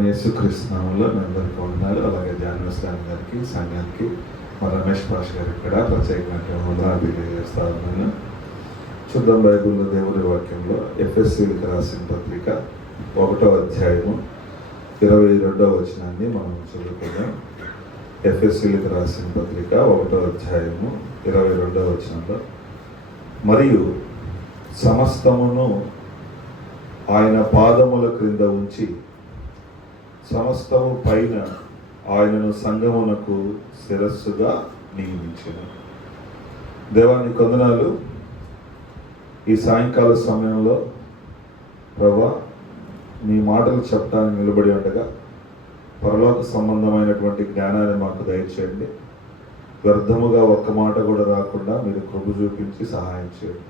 ప్రభు యేసుక్రీస్తు నామములో మీ అందరికీ వందనాలు. అలాగే ధ్యానస్థానం గారికి, సంఘానికి, మా రమేష్ పాష్ గారికి కూడా ప్రత్యేకమైన వందనాలు తెలియజేస్తా ఉన్నాను. చూద్దాం బైబిల్లో దేవుని వాక్యంలో ఎఫెసీయులకు రాసిన పత్రిక 1వ అధ్యాయము 22వ వచనాన్ని మనం చదువుకుందాం. ఎఫెసీయులకు రాసిన పత్రిక 1వ అధ్యాయము 22వ వచనంలో, మరియు సమస్తమును ఆయన పాదముల క్రింద ఉంచి సమస్తము పైన ఆయనను సంఘమునకు శిరస్సుగా నియమించెను. దేవానికి వందనాలు. ఈ సాయంకాల సమయంలో ప్రభా మీ మాటలు చెప్పడానికి నిలబడి ఉండగా పరలోక సంబంధమైనటువంటి జ్ఞానాన్ని మాకు దయచేయండి. వ్యర్థముగా ఒక్క మాట కూడా రాకుండా మీరు కృప చూపించి సహాయం చేయండి.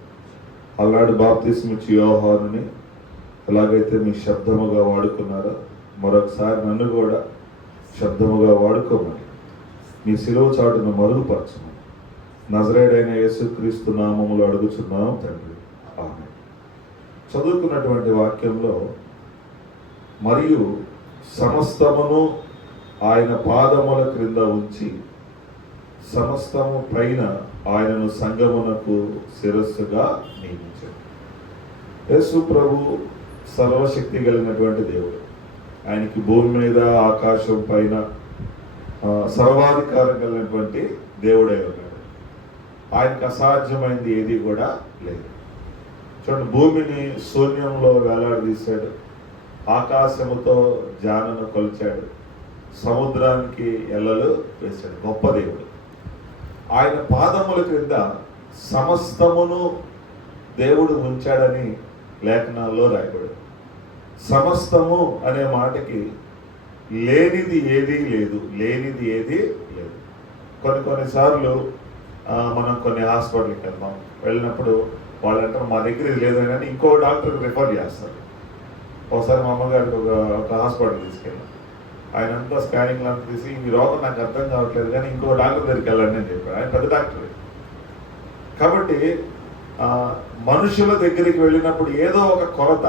అలాంటి బాప్తిస్మ ఇచ్చి యోహానుని ఎలాగైతే మీ శబ్దముగా వాడుకున్నారో మరొకసారి నన్ను కూడా శబ్దముగా వాడుకోమని మీ శిలువ చాటును మరుగుపరచమని నజరేయుడైన యేసుక్రీస్తు నామములో అడుగుచున్నాం తండ్రి, ఆమేన్. చదువుకున్నటువంటి వాక్యంలో మరియు సమస్తమును ఆయన పాదముల క్రింద ఉంచి సమస్తము పైన ఆయనను సంఘమునకు శిరస్సుగా నియమించాడు. యేసు ప్రభు సర్వశక్తి కలిగినటువంటి దేవుడు. ఆయనకి భూమి మీద ఆకాశం పైన సర్వాధికారం కలిగినటువంటి దేవుడై ఉన్నాడు. ఆయనకు అసాధ్యమైంది ఏది కూడా లేదు. చూడండి, భూమిని శూన్యంలో వేలాడదీశాడు, ఆకాశముతో జానను కొలిచాడు, సముద్రానికి ఎల్లలు వేశాడు. గొప్ప దేవుడు. ఆయన పాదముల క్రింద సమస్తమును దేవుడు ఉంచాడని లేఖనాల్లో రాయబడి, సమస్తము అనే మాటకి లేనిది ఏదీ లేదు, లేనిది ఏదీ లేదు. కొన్నిసార్లు మనం కొన్ని హాస్పిటల్కి వెళ్దాం, వెళ్ళినప్పుడు వాళ్ళు అంటారు మా దగ్గర ఇది లేదని, కానీ ఇంకో డాక్టర్కి రిఫర్ చేస్తారు. ఒకసారి మా అమ్మగారికి ఒక హాస్పిటల్ తీసుకెళ్ళాం. ఆయన అంతా స్కానింగ్లు అంతా తీసి ఈ రోగం నాకు అర్థం కావట్లేదు కానీ ఇంకో డాక్టర్ దగ్గరికి వెళ్ళండి అని చెప్పాడు. ఆయన పెద్ద డాక్టర్. కాబట్టి మనుషుల దగ్గరికి వెళ్ళినప్పుడు ఏదో ఒక కొరత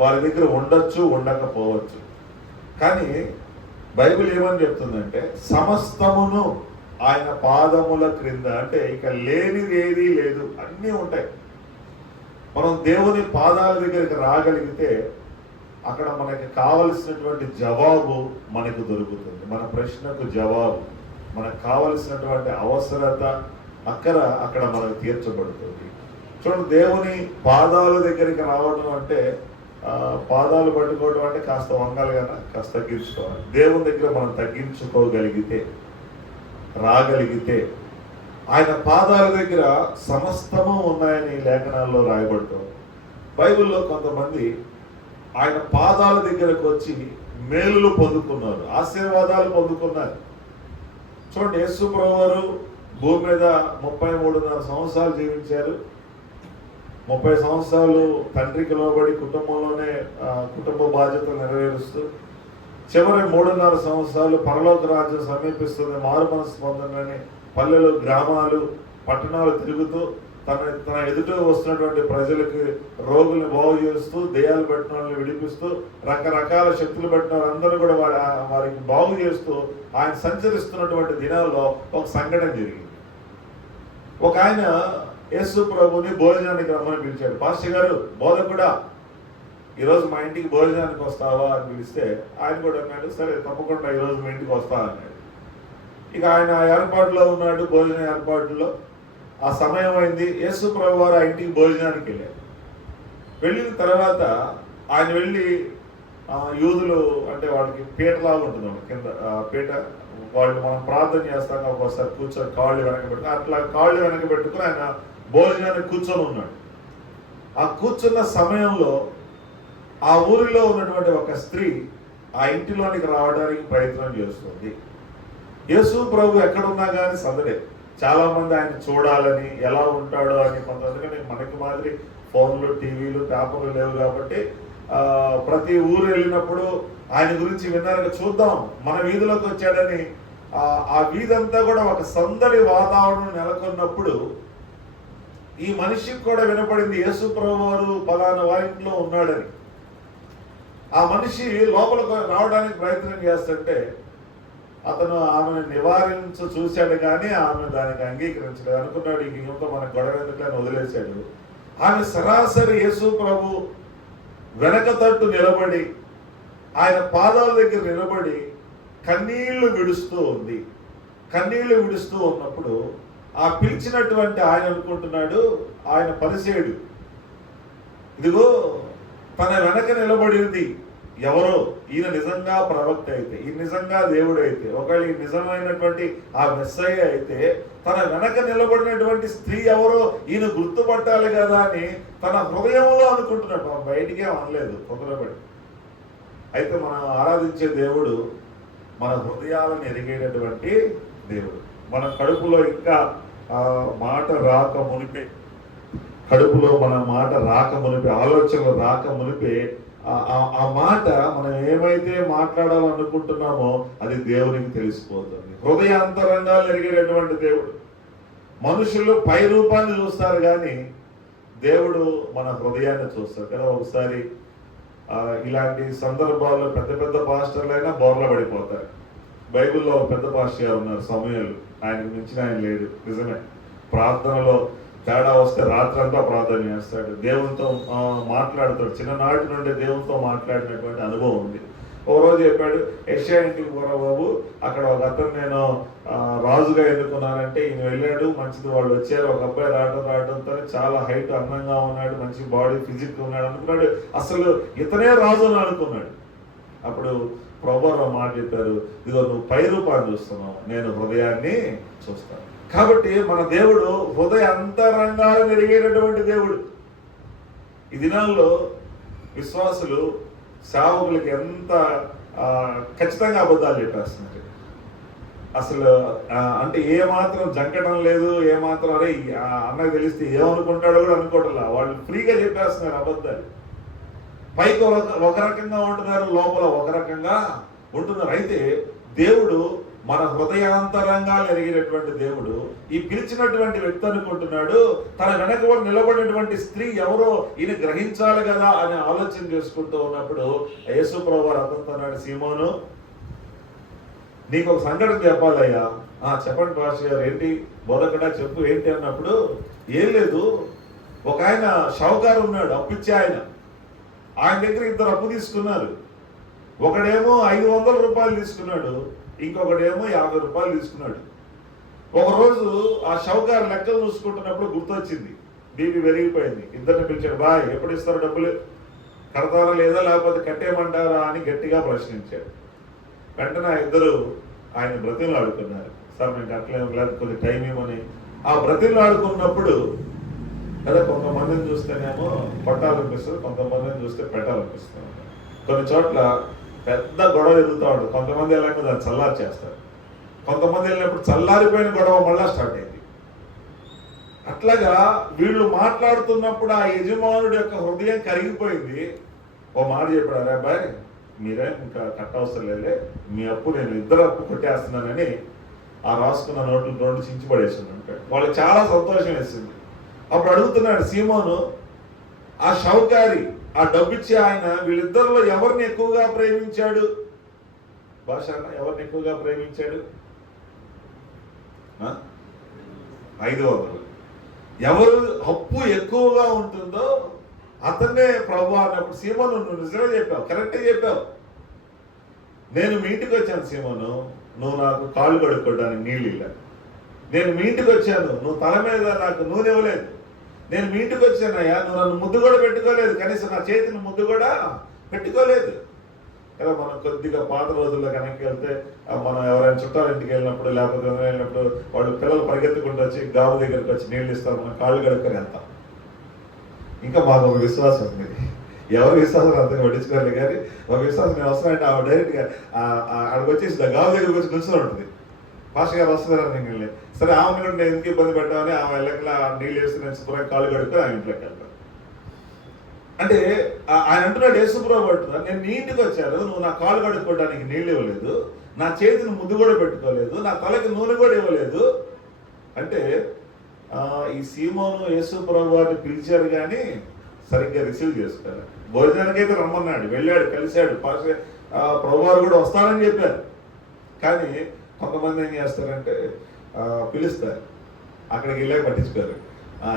వారి దగ్గర ఉండొచ్చు, ఉండకపోవచ్చు. కానీ బైబిల్ ఏమని చెప్తుందంటే సమస్తమును ఆయన పాదముల క్రింద, అంటే ఇక లేనిది ఏదీ లేదు, అన్నీ ఉంటాయి. మనం దేవుని పాదాల దగ్గరికి రాగలిగితే అక్కడ మనకి కావలసినటువంటి జవాబు మనకు దొరుకుతుంది. మన ప్రశ్నకు జవాబు, మనకు కావలసినటువంటి అవసరత అక్కడ మనకు తీర్చబడుతుంది. చూడండి, దేవుని పాదాల దగ్గరికి రావడం అంటే పాదాలు పట్టుకోవడం అంటే కాస్త వంగాలి కదా, కాస్త తగ్గించుకోవాలి. దేవుని దగ్గర మనం తగ్గించుకోగలిగితే, రాగలిగితే, ఆయన పాదాల దగ్గర సమస్తము ఉన్నాయని లేఖనాల్లో రాయబడుతుంది. బైబిల్లో కొంతమంది ఆయన పాదాల దగ్గరకు వచ్చి మేలులు పొందుకున్నారు, ఆశీర్వాదాలు పొందుకున్నారు. చూడండి, యేసు ప్రభువారు భూమి మీద 33.5 సంవత్సరాలు జీవించారు. 30 సంవత్సరాలు తండ్రికి లోబడి కుటుంబంలోనే కుటుంబ బాధ్యతలు నెరవేరుస్తూ, చివరి 3.5 సంవత్సరాలు పరలోక రాజ్యం సమీపిస్తుంది, మారు మనసు పొందని పల్లెలు, గ్రామాలు, పట్టణాలు తిరుగుతూ తన ఎదుట వస్తున్నటువంటి ప్రజలకి రోగుల్ని బాగు చేస్తూ, దెయ్యాలు పెట్టిన వాళ్ళని విడిపిస్తూ, రకరకాల శక్తులు పెట్టిన వాళ్ళందరూ కూడా వారికి బాగు చేస్తూ ఆయన సంచరిస్తున్నటువంటి దినాల్లో ఒక సంఘటన జరిగింది. ఒక ఆయన యేసు ప్రభుని భోజనానికి రమ్మని పిలిచాడు. పాస్టర్ గారు, బోధకుడా, ఈరోజు మా ఇంటికి భోజనానికి వస్తావా అని పిలిస్తే ఆయన కూడా అన్నాడు, సరే తప్పకుండా ఈరోజు మా ఇంటికి వస్తా అన్నాడు. ఇక ఆయన ఏర్పాటులో ఉన్నాడు, భోజన ఏర్పాటులో. ఆ సమయం అయింది. యేసు ప్రభు వారు ఆ ఇంటికి భోజనానికి వెళ్ళారు. వెళ్ళిన తర్వాత ఆయన వెళ్ళి యూదులు అంటే వాళ్ళకి పీటలాగా ఉంటుంది కింద పీట, వాళ్ళు మనం ప్రార్థన చేస్తాక ఒకసారి కూర్చొని కాళ్ళు వెనక పెట్టుకుని, అట్లా కాళ్ళు వెనక పెట్టుకుని ఆయన భోజనానికి కూర్చొని ఉన్నాడు. ఆ కూర్చున్న సమయంలో ఆ ఊరిలో ఉన్నటువంటి ఒక స్త్రీ ఆ ఇంటిలోనికి రావడానికి ప్రయత్నం చేస్తుంది. యేసు ప్రభు ఎక్కడున్నా కానీ సందడే. చాలా మంది ఆయన చూడాలని, ఎలా ఉంటాడో అని, కొంతమంది మనకి మాదిరి ఫోన్లు, టీవీలు, పేపర్లు లేవు కాబట్టి ప్రతి ఊరు వెళ్ళినప్పుడు ఆయన గురించి విన్నారని చూద్దాం, మన వీధిలోకి వచ్చాడని ఆ వీధి అంతా కూడా ఒక సందడి వాతావరణం నెలకొన్నప్పుడు ఈ మనిషికి కూడా వినపడింది యేసు ప్రభువారు పలానా వారింట్లో ఉన్నాడని. ఆ మనిషి లోపలికి రావడానికి ప్రయత్నం చేస్తుంటే అతను ఆమెను చూశాడు కానీ ఆమె దానికి అంగీకరించలేదు. అనుకున్నాడు ఇంత మన గొడవ ఎందుకని వదిలేశాడు. ఆమె సరాసరి యేసు ప్రభు వెనక తట్టు నిలబడి ఆయన పాదాల దగ్గర నిలబడి కన్నీళ్లు విడుస్తూ ఉంది. కన్నీళ్లు విడుస్తూ ఉన్నప్పుడు ఆ పిలిచినటువంటి ఆయన అనుకుంటున్నాడు, ఆయన పరిసేయుడు, ఇదిగో తన వెనక నిలబడింది ఎవరో, ఈయన నిజంగా ప్రవక్త అయితే, ఈ నిజంగా దేవుడు అయితే, ఒకవేళ ఈ నిజమైనటువంటి ఆ మెస్సయ్య అయితే తన వెనక నిలబడినటువంటి స్త్రీ ఎవరో ఈయన గుర్తుపట్టాలి కదా అని తన హృదయంలో అనుకుంటున్నాడు. బయటికే అనలేదు కుదరబడి. అయితే మనం ఆరాధించే దేవుడు మన హృదయాలను ఎరిగేటటువంటి దేవుడు. మన కడుపులో ఇంకా మాట రాక మునిపే, కడుపులో మన మాట రాక మునిపే, ఆలోచనలు రాక మునిపే ఆ మాట మనం ఏమైతే మాట్లాడాలనుకుంటున్నామో అది దేవునికి తెలిసిపోతుంది. హృదయాంతరంగాలు ఎరిగేటటువంటి దేవుడు. మనుషులు పై రూపాన్ని చూస్తారు కానీ దేవుడు మన హృదయాన్ని చూస్తారు కదా. ఒకసారి ఇలాంటి సందర్భాల్లో పెద్ద పెద్ద పాస్టర్లైనా బోర్ల పడిపోతారు. బైబిల్లో పెద్ద పాస్టర్ గారు ఉన్నారు, సమూయేలు. ఆయనకు మించిన ఆయన లేడు. నిజమే, ప్రార్థనలో తేడా వస్తే రాత్రంతా ప్రార్థన చేస్తాడు, దేవునితో మాట్లాడతాడు. చిన్ననాటి నుండి దేవునితో మాట్లాడినటువంటి అనుభవం ఉంది. ఓ రోజు చెప్పాడు, యెషయా ఇంటికి పోరా బాబు, అక్కడ ఒక అతను నేను రాజుగా ఎన్నుకున్నానంటే ఈయన వెళ్ళాడు, మంచిది, వాళ్ళు వచ్చారు, ఒక అబ్బాయి రావడంతో చాలా హైట్, అందంగా ఉన్నాడు, మంచి బాడీ ఫిజిక్ ఉన్నాడు అనుకున్నాడు. అసలు ఇతనే రాజు అని అనుకున్నాడు. అప్పుడు ప్రభువు మాట చెప్పారు, ఇదిగో నువ్వు పై రూపాన్ని చూస్తున్నావు, నేను హృదయాన్ని చూస్తాను. కాబట్టి మన దేవుడు హృదయ అంతరంగాలు ఎరిగేటటువంటి దేవుడు. ఈ దినాల్లో విశ్వాసులు సేవకులకి ఎంత ఖచ్చితంగా అబద్ధాలు చెప్పేస్తున్నారు. అసలు అంటే ఏమాత్రం జంకటం లేదు, ఏమాత్రం అరే అన్నకు తెలిస్తే ఏమనుకుంటాడో కూడా అనుకోవట్లా. వాళ్ళు ఫ్రీగా చెప్పేస్తున్నారు అబద్ధాలు. పైకి ఒక రకంగా ఉంటున్నారు, లోపల ఒక రకంగా ఉంటున్నారు. అయితే దేవుడు మన హృదయాంతరంగాలు ఎరిగినటువంటి దేవుడు ఈ పిలిచినటువంటి వ్యక్తి అనుకుంటున్నాడు, తన వెనక నిలబడినటువంటి స్త్రీ ఎవరో ఈయన గ్రహించాలి కదా అని ఆలోచన చేసుకుంటూ ఉన్నప్పుడు యేసు ప్రభువు అతనితో అన్నాడు, సీమోను నీకు ఒక సంఘటన చెప్పాలయ్యా. చెప్పండి పాస్టర్ గారు, ఏంటి బోధకుడా చెప్పు, ఏంటి అన్నప్పుడు, ఏం లేదు, ఒక ఆయన షావుకారు ఉన్నాడు, అప్పిచ్చే ఆయన దగ్గర ఇద్దరు అప్పు తీసుకున్నారు. ఒకడేమో 500 రూపాయలు తీసుకున్నాడు, ఇంకొకటేమో 50 రూపాయలు తీసుకున్నాడు. ఒకరోజు ఆ షావుకారు లెక్కలు చూసుకుంటున్నప్పుడు గుర్తొచ్చింది, బీపీ పెరిగిపోయింది. ఇద్దరిని పిలిచాడు, బాయ్ ఎప్పుడు ఇస్తారు డబ్బులు, కడతారా లేదా లేకపోతే కట్టేయమంటారా అని గట్టిగా ప్రశ్నించాడు. వెంటనే ఆ ఇద్దరు ఆయన బ్రతిమలు ఆడుకున్నారు, సార్ మేము కట్టలేము, లేదా కొద్ది టైం ఏమని. ఆ బ్రతిమలు ఆడుకున్నప్పుడు కదా కొంతమందిని చూస్తేనేమో పట్టాలనిపిస్తుంది, కొంతమందిని చూస్తే పెట్టాలనిపిస్తుంది. కొన్ని చోట్ల పెద్ద గొడవ ఎదుగుతూ ఉంటుంది. కొంతమంది వెళ్ళాక దాన్ని చల్లారి చేస్తారు, కొంతమంది వెళ్ళినప్పుడు చల్లారిపోయిన గొడవ మళ్ళా స్టార్ట్ అయింది. అట్లాగా వీళ్ళు మాట్లాడుతున్నప్పుడు ఆ యజమానుడి యొక్క హృదయం కరిగిపోయింది. ఓ మాట చెప్పాడు, అరే అబ్బాయి మీరే ఇంకా కట్ట అవసరం లేదే, మీ అప్పు నేను ఇద్దరు అప్పు కొట్టేస్తున్నానని ఆ రాసుకున్న నోట్లు 2 చించి పడేసింది అంటాడు. వాళ్ళకి చాలా సంతోషం వేసింది. అప్పుడు అడుగుతున్నాడు సీమోను, ఆ షావుకారి, ఆ డబ్బిచ్చే ఆయన వీళ్ళిద్దరిలో ఎవరిని ఎక్కువగా ప్రేమించాడు? భాష ఎవరిని ఎక్కువగా ప్రేమించాడు? 500. ఎవరు అప్పు ఎక్కువగా ఉంటుందో అతన్నే ప్రభు అన్నప్పుడు, సీమోను నువ్వు నిజమే చెప్పావు, కరెక్టే చెప్పావు. నేను మీ ఇంటికి వచ్చాను సీమోను, నువ్వు నాకు కాళ్ళు కడుక్కోవడానికి నీళ్ళు ఇలా. నేను మీ ఇంటికి వచ్చాను, నువ్వు తల మీద నాకు నూనె ఇవ్వలేదు. నేను మీ ఇంటికి వచ్చానయ్యా, నువ్వు నన్ను ముద్దు కూడా పెట్టుకోలేదు, కనీసం నా చేతిని ముద్దు కూడా పెట్టుకోలేదు కదా. మనం కొద్దిగా పాత రోజుల్లో కనుక వెళ్తే, మనం ఎవరైనా చుట్టాల ఇంటికి వెళ్ళినప్పుడు లేకపోతే వెళ్ళినప్పుడు వాళ్ళు పిల్లలు పరిగెత్తుకుంటూ వచ్చి గావు దగ్గరికి వచ్చి నీళ్ళు ఇస్తారు, మనం కాళ్ళు కడుక్కొని వెళ్తాం. ఇంకా మాకు ఒక విశ్వాసం ఉంది, ఎవరి విశ్వాసం అంతగా పట్టించుకోవాలి కానీ ఒక విశ్వాసం నేను వస్తానంటే ఆమె డైరెక్ట్గా అక్కడికి వచ్చేసి గావు దగ్గరికి వచ్చి నిల్చుని ఉంటుంది. పాస్టర్ గారు వస్తున్నారని నేను సరే ఆమె కూడా నేను ఎందుకు ఇబ్బంది పెట్టామని ఆమె వెళ్ళకలా నీళ్ళు వేస్తే నేను శుభ్రంగా కాళ్ళు కడుక్కొని ఆమె ఇంట్లోకి వెళ్తాను. అంటే ఆయన అంటున్నాడు, యేసుప్రభు అంటున్నాడు, నేను నీ ఇంటికి వచ్చాను, నువ్వు నా కాళ్ళు కడుక్కోవడానికి నీళ్ళు ఇవ్వలేదు, నా చేతిని ముద్దు కూడా పెట్టుకోలేదు, నా తలకి నూనె కూడా ఇవ్వలేదు. అంటే ఈ సీమోను యేసుప్రభు వారిని పిలిచారు కానీ సరిగ్గా రిసీవ్ చేసుకోవాలి. భోజనానికి అయితే రమ్మన్నాడు, వెళ్ళాడు, కలిశాడు, ప్రభువారు కూడా వస్తానని చెప్పారు. కానీ కొంతమంది ఏం చేస్తారంటే పిలుస్తారు, అక్కడికి వెళ్ళాక పట్టించుకోరు,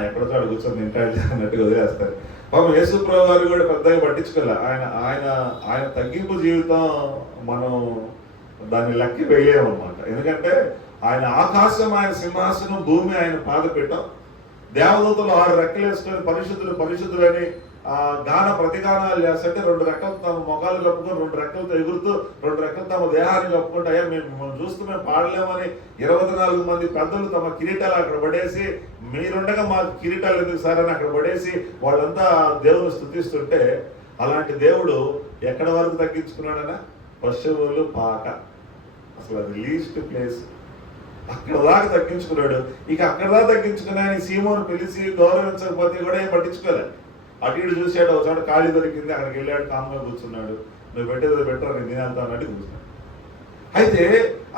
ఎక్కడో చోట కూర్చొని తింటాడు అన్నట్టుగా వదిలేస్తారు. పాపం యేసు ప్రభువారు కూడా పెద్దగా పట్టించుకోలే. ఆయన ఆయన ఆయన తగ్గింపు జీవితం మనం దాన్ని లెక్క వేయలేమన్నమాట. ఎందుకంటే ఆయన ఆకాశం ఆయన సింహాసనం, భూమి ఆయన పాదపీఠం. దేవదూతలు 6 రెక్కలు వేసుకొని పరిశుద్ధులు పరిశుద్ధులని గాన ప్రతిగానాలు చేస్తుంటే 2 రెక్కలు తమ మొఖాలు కప్పుకొని 2 రెక్కలతో ఎగురుతూ 2 రెక్కలు తమ దేహాన్ని కప్పుకుంటే అయ్యా మేము చూస్తూ మేము పాడలేమని 24 మంది పెద్దలు తమ కిరీటాలు అక్కడ పడేసి, మీరుండగా మాకు కిరీటాలు ఎందుకు సార్ అని అక్కడ పడేసి వాళ్ళంతా దేవుని స్తుతిస్తుంటే, అలాంటి దేవుడు ఎక్కడ వరకు తగ్గించుకున్నాడనా? పశువులు పాక, అసలు అది లీస్ట్ ప్లేస్, అక్కడ దాకా తగ్గించుకున్నాడు. ఇక అక్కడ దాకా తగ్గించుకుని ఆయన సీమోను పిలిచి గౌరవించకపోతే కూడా ఏం పట్టించుకోలే. అటు ఇటు చూసాడు, ఒక చోట ఖాళీ దొరికింది, అక్కడికి వెళ్ళాడు, కామ్గా కూర్చున్నాడు. నువ్వు పెట్టేది బెటర్, నేను తినేంత అన్నట్టు కూర్చున్నాడు. అయితే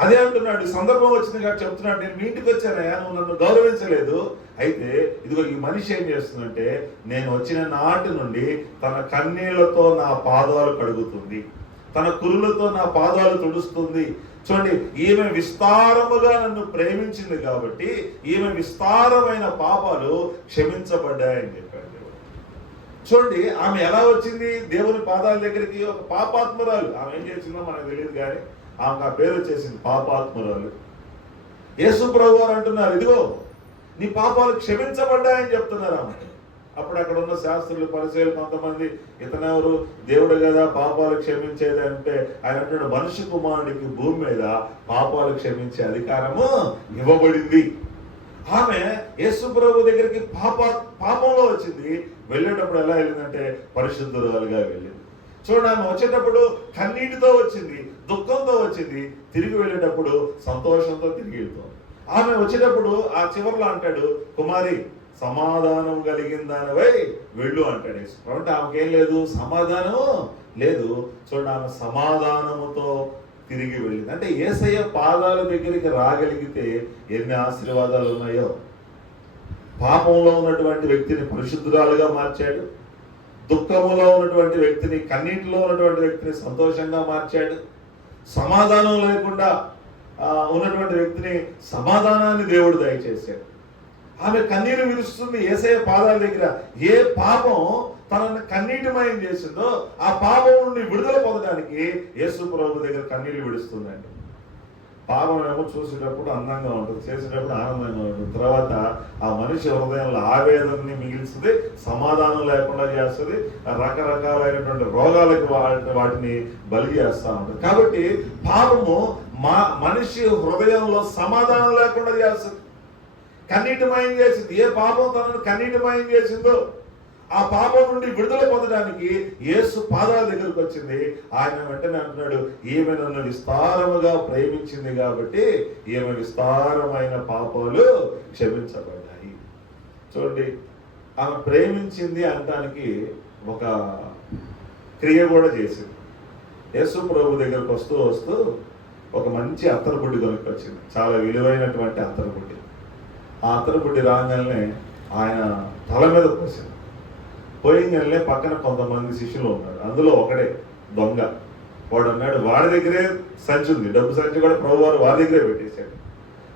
అదే అంటున్నాడు, సందర్భం వచ్చింది కాబట్టి చెప్తున్నాడు, నేను మీ ఇంటికి వచ్చానయ్యా, నువ్వు నన్ను గౌరవించలేదు. అయితే ఇదిగో ఈ మనిషి ఏం చేస్తుందంటే, నేను వచ్చిన నాటి నుండి తన కన్నీళ్లతో నా పాదాలు కడుగుతుంది, తన కురులతో నా పాదాలు తుడుస్తుంది. చూడండి, ఈమె విస్తారముగా నన్ను ప్రేమించింది కాబట్టి ఈమె విస్తారమైన పాపాలు క్షమించబడ్డాయని చెప్పాడు. చూడండి, ఆమె ఎలా వచ్చింది దేవుని పాదాల దగ్గరికి? ఒక పాపాత్మురాలు. ఆమె ఏం చేసిందో మనకు తెలియదు, కానీ ఆమెకు ఆ పేరు వచ్చేసింది, పాపాత్మురాలు. యేసు ప్రభువారు అంటున్నారు, ఇదిగో నీ పాపాలు క్షమించబడ్డాయని చెప్తున్నారు ఆమె. అప్పుడు అక్కడ ఉన్న శాస్త్రులు, పరిచయాలు కొంతమంది, ఇతనెవరు దేవుడు కదా పాపాలు క్షమించేది అంటే, ఆయన అంటున్నాడు, మనిషి కుమారుడికి భూమి మీద పాపాలు క్షమించే అధికారము ఇవ్వబడింది. ఆమె యేసు ప్రభు దగ్గరికి పాపంలో వచ్చింది. వెళ్ళేటప్పుడు ఎలా వెళ్ళిందంటే పరిశుద్ధురాలుగా వెళ్ళింది. చూడండి, ఆమె వచ్చేటప్పుడు కన్నీటితో వచ్చింది, దుఃఖంతో వచ్చింది, తిరిగి వెళ్ళేటప్పుడు సంతోషంతో తిరిగి వెళ్తాం. ఆమె వచ్చేటప్పుడు ఆ చివరిలో అంటాడు, కుమారి సమాధానం కలిగిన దానివై వెళ్ళు అంటాడు యేసు. అంటే ఆమెకేం లేదు, సమాధానము లేదు. చూడండి, ఆమె సమాధానముతో తిరిగి వెళ్ళింది. అంటే యేసయ్య పాదాల దగ్గరికి రాగలిగితే ఎన్ని ఆశీర్వాదాలు ఉన్నాయో. పాపంలో ఉన్నటువంటి వ్యక్తిని పరిశుద్ధురాలుగా మార్చాడు, దుఃఖములో ఉన్నటువంటి వ్యక్తిని, కన్నీటిలో ఉన్నటువంటి వ్యక్తిని సంతోషంగా మార్చాడు, సమాధానం లేకుండా ఉన్నటువంటి వ్యక్తిని సమాధానాన్ని దేవుడు దయచేశాడు. ఆమె కన్నీరు విరుస్తుంది యేసయ్య పాదాల దగ్గర. ఏ పాపం తనని కన్నీటిమయం చేసిందో ఆ పాపం నుండి విడుదల పొందడానికి యేసు ప్రభు దగ్గర కన్నీరు విడుస్తుందండి. పాపం ఏమో చూసేటప్పుడు అందంగా ఉంటుంది, చేసేటప్పుడు ఆనందంగా ఉంటుంది, తర్వాత ఆ మనిషి హృదయంలో ఆవేదనని మిగిల్స్తుంది, సమాధానం లేకుండా చేస్తుంది, రకరకాలైనటువంటి రోగాలకు వాటిని బలి చేస్తూ ఉంటుంది. కాబట్టి పాపము మనిషి హృదయంలో సమాధానం లేకుండా చేస్తుంది, కన్నీటిమయం చేసింది. ఏ పాపం తనను కన్నీటిమయం చేసిందో ఆ పాపం నుండి విడుదల పొందడానికి యేసు పాదాల దగ్గరకు వచ్చింది. ఆయన వెంటనే అంటున్నాడు, ఈమె నన్ను విస్తారముగా ప్రేమించింది కాబట్టి ఈమె విస్తారమైన పాపాలు క్షమించబడ్డాయి. చూడండి, ఆమె ప్రేమించింది అనడానికి ఒక క్రియ కూడా చేసింది. యేసు ప్రభు దగ్గరకు వస్తూ వస్తూ ఒక మంచి అత్తరుబుడ్డి కొనుక్కొచ్చింది, చాలా విలువైనటువంటి అత్తరుబుడ్డి. ఆ అత్తరుబుడ్డి రాగానే ఆయన తల మీద పోసింది. పోయిందనే పక్కన కొంతమంది శిష్యులు ఉన్నారు, అందులో ఒకడే దొంగ. వాడు అన్నాడు, వాడి దగ్గరే సంచి ఉంది, డబ్బు సంచి కూడా ప్రభువారు వారి దగ్గరే పెట్టేశాడు.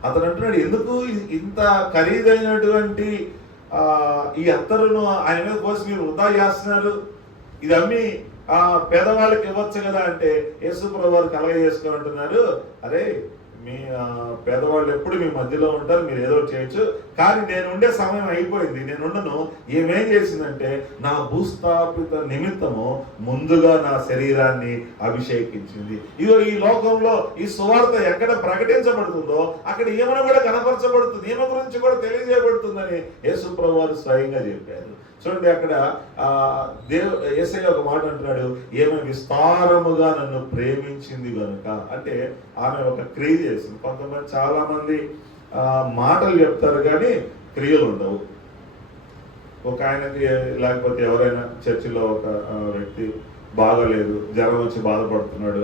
అతను అంటున్నాడు, ఎందుకు ఇంత ఖరీదైనటువంటి ఈ అత్తరును ఆయన మీద పోసి మీరు వృధా చేస్తున్నారు, ఇది అమ్మి పేదవాళ్ళకి ఇవ్వచ్చు కదా అంటే యేసు ప్రభువారు కలగ చేసుకొని అంటున్నారు, అరే మీ పేదవాళ్ళు ఎప్పుడు మీ మధ్యలో ఉంటారు, మీరు ఏదో చేయొచ్చు, కానీ నేను ఉండే సమయం అయిపోయింది, నేను ఉండను. ఏమేం చేసిందంటే నా భూస్థాపిత నిమిత్తము ముందుగా నా శరీరాన్ని అభిషేకించింది. ఇదో ఈ లోకంలో ఈ సువార్త ఎక్కడ ప్రకటించబడుతుందో అక్కడ ఈమెను కూడా కనపరచబడుతుంది, ఈమె గురించి కూడా తెలియజేయబడుతుందని యేసు ప్రభువారు స్వయంగా చెప్పారు. చూడండి, అక్కడ యేసయ్య ఒక మాట అంటున్నాడు, ఈమె విస్తారముగా నన్ను ప్రేమించింది కనుక. అంటే ఆమె ఒక క్రియ చేసింది. కొంతమంది చాలా మంది మాటలు చెప్తారు కానీ క్రియలు ఉండవు. ఒక ఆయనకి లేకపోతే ఎవరైనా చర్చిలో ఒక వ్యక్తి బాగోలేదు, జ్వరం వచ్చి బాధపడుతున్నాడు,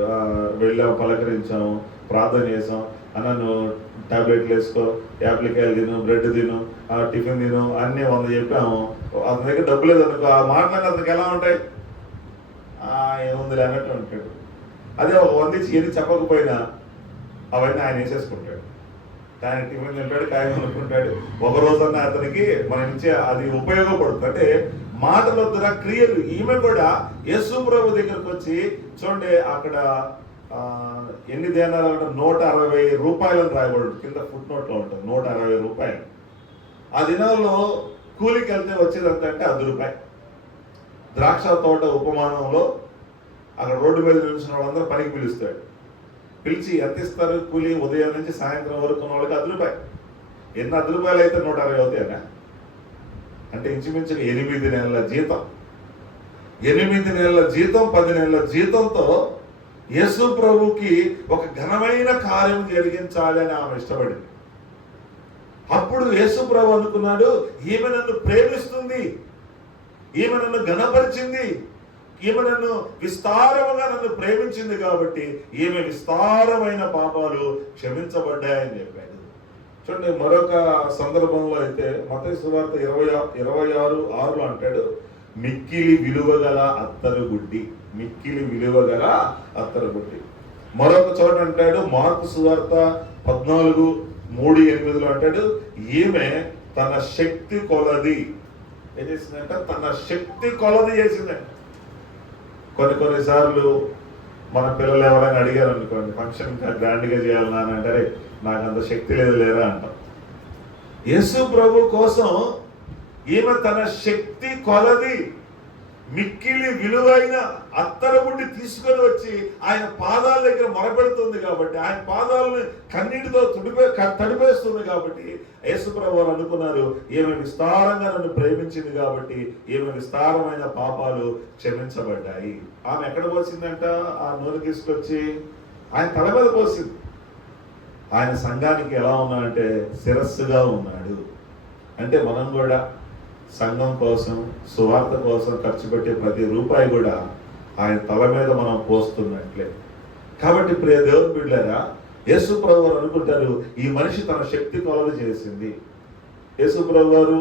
వెళ్ళాము, పలకరించాము, ప్రార్థన చేసాం, అన్న నువ్వు టాబ్లెట్లు వేసుకో, యాప్లికాయలు తిను, బ్రెడ్ తిను టిఫిన్ తిను అన్నీ 100 చెప్పాము, అతని దగ్గర డబ్బు లేదనుకో, ఆ మాటలన్నీ అతనికి ఎలా ఉంటాయి? ఏముంది అన్నట్టు ఉంటాడు. అదే ఒక 100 ఇచ్చి ఏది చెప్పకపోయినా అవన్నీ ఆయన వేసేసుకుంటాడు. ఆయన టిఫిన్ తింటాడు, కాయ కొనుక్కుంటాడు. ఒక రోజన్నా అతనికి మనం ఇచ్చే అది ఉపయోగపడుతుంది. అంటే మాటల ద్వారా క్రియలు. ఈమె కూడా యేసు ప్రభు దగ్గరకు వచ్చి చూడండి, అక్కడ ఎన్ని దేనాలు అంటే 160 రూపాయలను రాయబడు, కింద ఫుట్ నోట్లో ఉంటుంది 160 రూపాయలు. ఆ దినాల్లో కూలికి వెళ్తే వచ్చేదంత అంటే ₹10. ద్రాక్ష తోట ఉపమానంలో అక్కడ రోడ్డు మీద నిలిచిన వాళ్ళందరూ పనికి పిలుస్తాడు. పిలిచి ఎంత ఇస్తారు కూలి? ఉదయం నుంచి సాయంత్రం వరకు ఉన్న వాళ్ళకి ₹10. ఎన్ని ₹10 అయితే 160 అవుతాయనా? అంటే ఇంచుమించుగా 8 నెలల జీతం. 8 నెలల జీతం, 10 నెలల జీతంతో యేసు ప్రభుకి ఒక ఘనమైన కార్యం జరిగించాలి అని ఆమె ఇష్టపడింది. అప్పుడు యేసు ప్రభు అనుకున్నాడు, ఈమె నన్ను ప్రేమిస్తుంది, ఈమె నన్ను ఘనపరిచింది, ఈమె నన్ను విస్తారముగా నన్ను ప్రేమించింది కాబట్టి ఈమె విస్తారమైన పాపాలు క్షమించబడ్డాయని చెప్పాడు. చూడండి, మరొక సందర్భంలో అయితే మత్తయి సువార్త 26:6 అంటాడు, మిక్కిలి విలువగల అత్తరుగుడ్డి, మిక్కిలి విలువగల అత్తరుగుడ్డి. మరొక చోట అంటాడు మార్కు సువార్త 14:3-8 అంటాడు, ఈమె తన శక్తి కొలది ఏం చేసిందంట? తన శక్తి కొలది చేసిందంట. కొన్నిసార్లు మన పిల్లలు ఎవరైనా అడిగారు అనుకోండి, ఫంక్షన్ ఇంకా గ్రాండ్గా చేయాలన్నా అని అంటారే, నాకు అంత శక్తి లేదు లేరా అంటాం. యేసు ప్రభు కోసం ఈమె తన శక్తి కొలది మిక్కిలి విలువైన అత్తరబుడ్డి తీసుకొని వచ్చి ఆయన పాదాల దగ్గర మొరపెడుతుంది కాబట్టి, ఆయన పాదాలను కన్నీటితో తడిపేస్తుంది కాబట్టి యేసు ప్రభు వారు అనుకున్నారు, ఈమె విస్తారంగా నన్ను ప్రేమించింది కాబట్టి ఈమె విస్తారమైన పాపాలు క్షమించబడ్డాయి. ఆమె ఎక్కడ పోసిందంట? ఆ నూనె తీసుకొచ్చి ఆయన తల మీద పోసింది. ఆయన సంఘానికి ఎలా ఉన్నాడంటే శిరస్సుగా ఉన్నాడు. అంటే మనం కూడా సంఘం కోసం, సువార్త కోసం ఖర్చు పెట్టే ప్రతి రూపాయి కూడా ఆయన తల మీద మనం పోస్తున్నట్లే. కాబట్టి ప్రియ దేవుని బిడ్డలారా, యేసు ప్రభు వారు అనుకుంటారు, ఈ మనిషి తన శక్తి కొలది చేసింది. యేసు ప్రభు వారు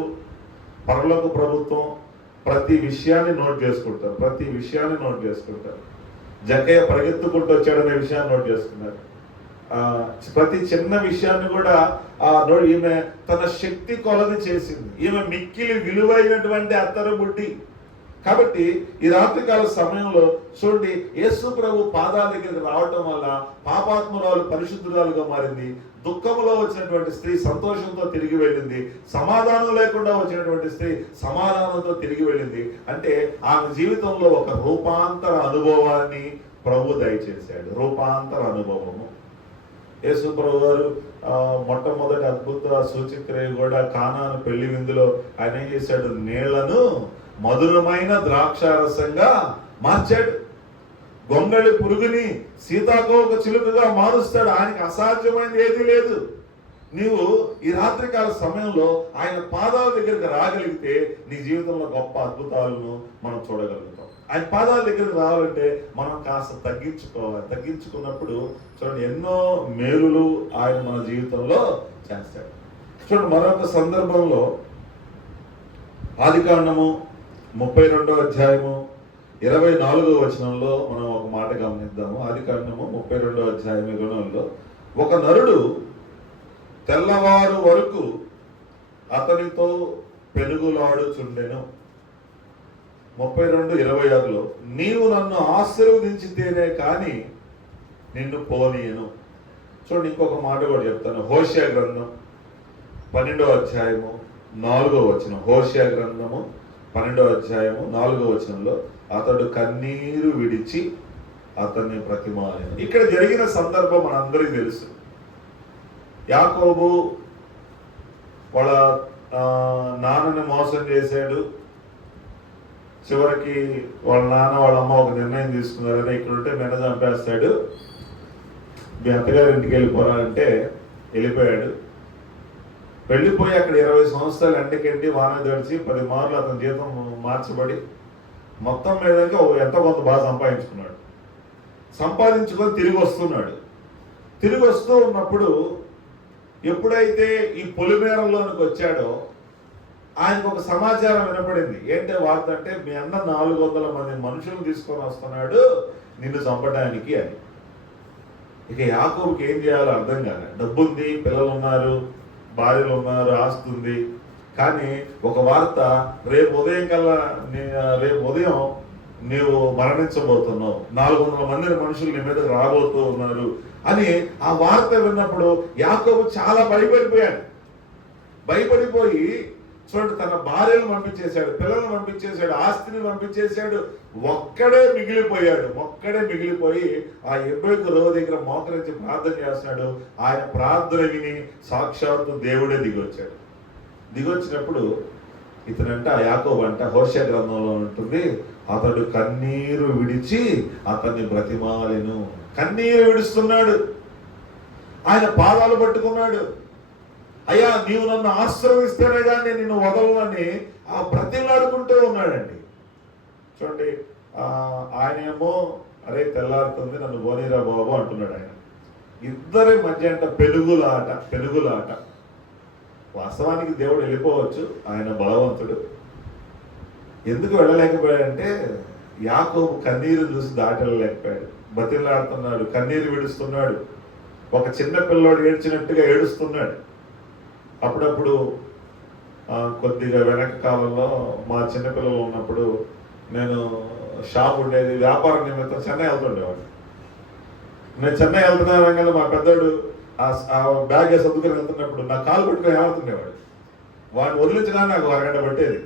పరలోక ప్రభుత్వం ప్రతి విషయాన్ని నోట్ చేసుకుంటారు, ప్రతి విషయాన్ని నోట్ చేసుకుంటారు. జక్కయ్య పరిగెత్తుకుంటూ వచ్చాడనే విషయాన్ని నోట్ చేసుకున్నారు. ప్రతి చిన్న విషయాన్ని కూడా ఈమె తన శక్తి కొలది చేసింది. ఈమె మిక్కిలి విలువైనటువంటి అత్తరుబుడ్డి. కాబట్టి ఈ రాత్రికాల సమయంలో చూడండి, యేసు ప్రభు పాదాల దగ్గరికి రావటం వల్ల పాపాత్మురాలు పరిశుద్ధురాలుగా మారింది. దుఃఖంలో వచ్చినటువంటి స్త్రీ సంతోషంతో తిరిగి వెళ్ళింది. సమాధానం లేకుండా వచ్చినటువంటి స్త్రీ సమాధానంతో తిరిగి వెళ్ళింది. అంటే ఆమె జీవితంలో ఒక రూపాంతర అనుభవాన్ని ప్రభు దయచేశాడు. రూపాంతర అనుభవము. యేసు ప్రభు గారు మొట్టమొదటి అద్భుత సూచక్రియ కూడా కానాను పెళ్లి విందులో ఆయన ఏం చేశాడు? నీళ్లను మధురమైన ద్రాక్షారసంగా మార్చాడు. గొంగళి పురుగుని సీతాకోక చిలుకగా మారుస్తాడు. ఆయనకి అసాధ్యమైనది ఏదీ లేదు. నీవు ఈ రాత్రికాల సమయంలో ఆయన పాదాల దగ్గరికి రాగలిగితే నీ జీవితంలో గొప్ప అద్భుతాలను మనం చూడగలుగుతాం. ఆయన పాదాల దగ్గరికి రావాలంటే మనం కాస్త తగ్గించుకోవాలి. తగ్గించుకున్నప్పుడు చూడండి, ఎన్నో మేలులు ఆయన మన జీవితంలో చేస్తాడు. చూడండి, మరొక సందర్భంలో ఆదికాండము 32వ అధ్యాయము 24వ వచనంలో మనం ఒక మాట గమనిద్దాము. ఆదికాండము 32వ అధ్యాయం 20లో, ఒక నరుడు తెల్లవారు వరకు అతనితో పెనుగులాడుచుండెను. 32:26లో, నీవు నన్ను ఆశీర్వదించితేనే కానీ నిన్ను పోనీయను. చూడండి, ఇంకొక మాట కూడా చెప్తాను. హోషేయ గ్రంథం 12వ అధ్యాయము 4వ వచనం. హోషేయ గ్రంథము 12వ అధ్యాయము 4వ వచనంలో, అతడు కన్నీరు విడిచి అతన్ని ప్రతిమాలెను. ఇక్కడ జరిగిన సందర్భం మనందరికీ తెలుసు. యాకోబు వాళ్ళ నాన్నని మోసం చేశాడు. చివరికి వాళ్ళ నాన్న వాళ్ళ అమ్మ ఒక నిర్ణయం తీసుకున్నారని, ఇక్కడ ఉంటే మెడ చంపేస్తాడు, మీ అత్తగారి ఇంటికి వెళ్ళిపోరాలంటే వెళ్ళిపోయాడు. వెళ్ళిపోయి అక్కడ 20 సంవత్సరాలు ఎండకెండి వాన గడిచి 10 మార్లు అతని జీతం మార్చబడి మొత్తం మీద ఎంతో కొంత బాగా సంపాదించుకున్నాడు. సంపాదించుకొని తిరిగి వస్తున్నాడు. తిరిగి వస్తూ ఉన్నప్పుడు ఎప్పుడైతే ఈ పొలిమేరలోనికి వచ్చాడో ఆయనకు ఒక సమాచారం వినపడింది. ఏంటంటే వార్త అంటే, మీ అన్న 400 మంది మనుషులను తీసుకొని వస్తున్నాడు నిన్ను చంపడానికి అని. ఇక యాకోబుకి ఏం చేయాలో అర్థం కాలే. డబ్బు ఉంది, పిల్లలు ఉన్నారు, భార్యలు ఉన్నారు, ఆస్తి ఉంది. కానీ ఒక వార్త, రేపు ఉదయం నీవు మరణించబోతున్నావు, 400 మంది మనుషులు నీ మీద రాబోతూ ఉన్నారు అని ఆ వార్త విన్నప్పుడు యాకోబు చాలా భయపడిపోయి చూడండి, తన భార్యను పంపించేశాడు, పిల్లలను పంపించేశాడు, ఆస్తిని పంపించేశాడు, ఒక్కడే మిగిలిపోయి ఆ ఎబ్బేకు రో దగ్గర మోకరించి ప్రార్థన చేస్తున్నాడు. ఆయన ప్రార్థన విని సాక్షాత్తు దేవుడే దిగొచ్చినప్పుడు ఇతనంట, యాకోబు అంట, హోషే గ్రంథంలో ఉంటుంది, అతడు కన్నీరు విడిచి అతన్ని బ్రతిమాలెను. కన్నీరు విడుస్తున్నాడు, ఆయన పాదాలు పట్టుకున్నాడు. అయ్యా, నీవు నన్ను ఆశ్రయిస్తేనే కానీ నేను నిన్ను వదలనని ఆ బ్రతిమలాడుకుంటూ ఉన్నాడండి. చూడండి, ఆయనేమో అరే తెల్లారుతుంది నన్ను బోనీరా బాబు అంటున్నాడు. ఆయన ఇద్దరి మధ్య అంట పెనుగులాట. వాస్తవానికి దేవుడు వెళ్ళిపోవచ్చు, ఆయన బలవంతుడు. ఎందుకు వెళ్ళలేకపోయాడంటే, యాకోబు కన్నీరు చూసి దాటలేకపోయాడు. బతిలాడుతున్నాడు, కన్నీరు విడుస్తున్నాడు, ఒక చిన్న పిల్లోడు ఏడ్చినట్టుగా ఏడుస్తున్నాడు. అప్పుడప్పుడు కొద్దిగా వెనక కాలంలో మా చిన్నపిల్లలు ఉన్నప్పుడు నేను షాప్ ఉండేది, వ్యాపార నిమిత్తం చెన్నై వెళ్తుండేవాడు. నేను చెన్నై వెళ్తున్నాను, మా పెద్దోడు ఆ బ్యాగ్ సర్దుకుని వెళ్తున్నప్పుడు నా కాలు పట్టుకొని ఏమవుతుండేవాడు. వాడిని వదిలించగానే నాకు అరగంట పట్టేది.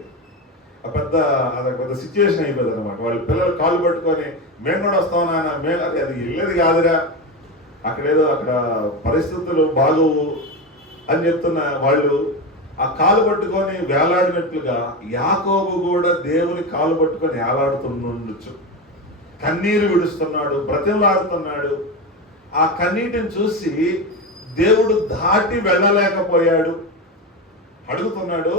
అదొక పెద్ద సిచ్యువేషన్ అయిపోయింది అనమాట. వాళ్ళ పిల్లలు కాలు పట్టుకొని మేము కూడా వస్తాం నాన్న, అది వెళ్ళేది కాదురా, అక్కడ పరిస్థితులు బాగోవు అని చెప్తున్న వాళ్ళు ఆ కాలు పట్టుకొని వేలాడినట్లుగా యాకోబు కూడా దేవుని కాలు పట్టుకొని వేలాడుతుండొచ్చు. కన్నీరు విడుస్తున్నాడు, బ్రతిమలాడుతున్నాడు. ఆ కన్నీటిని చూసి దేవుడు దాటి వెళ్ళలేకపోయాడు. అడుగుతున్నాడు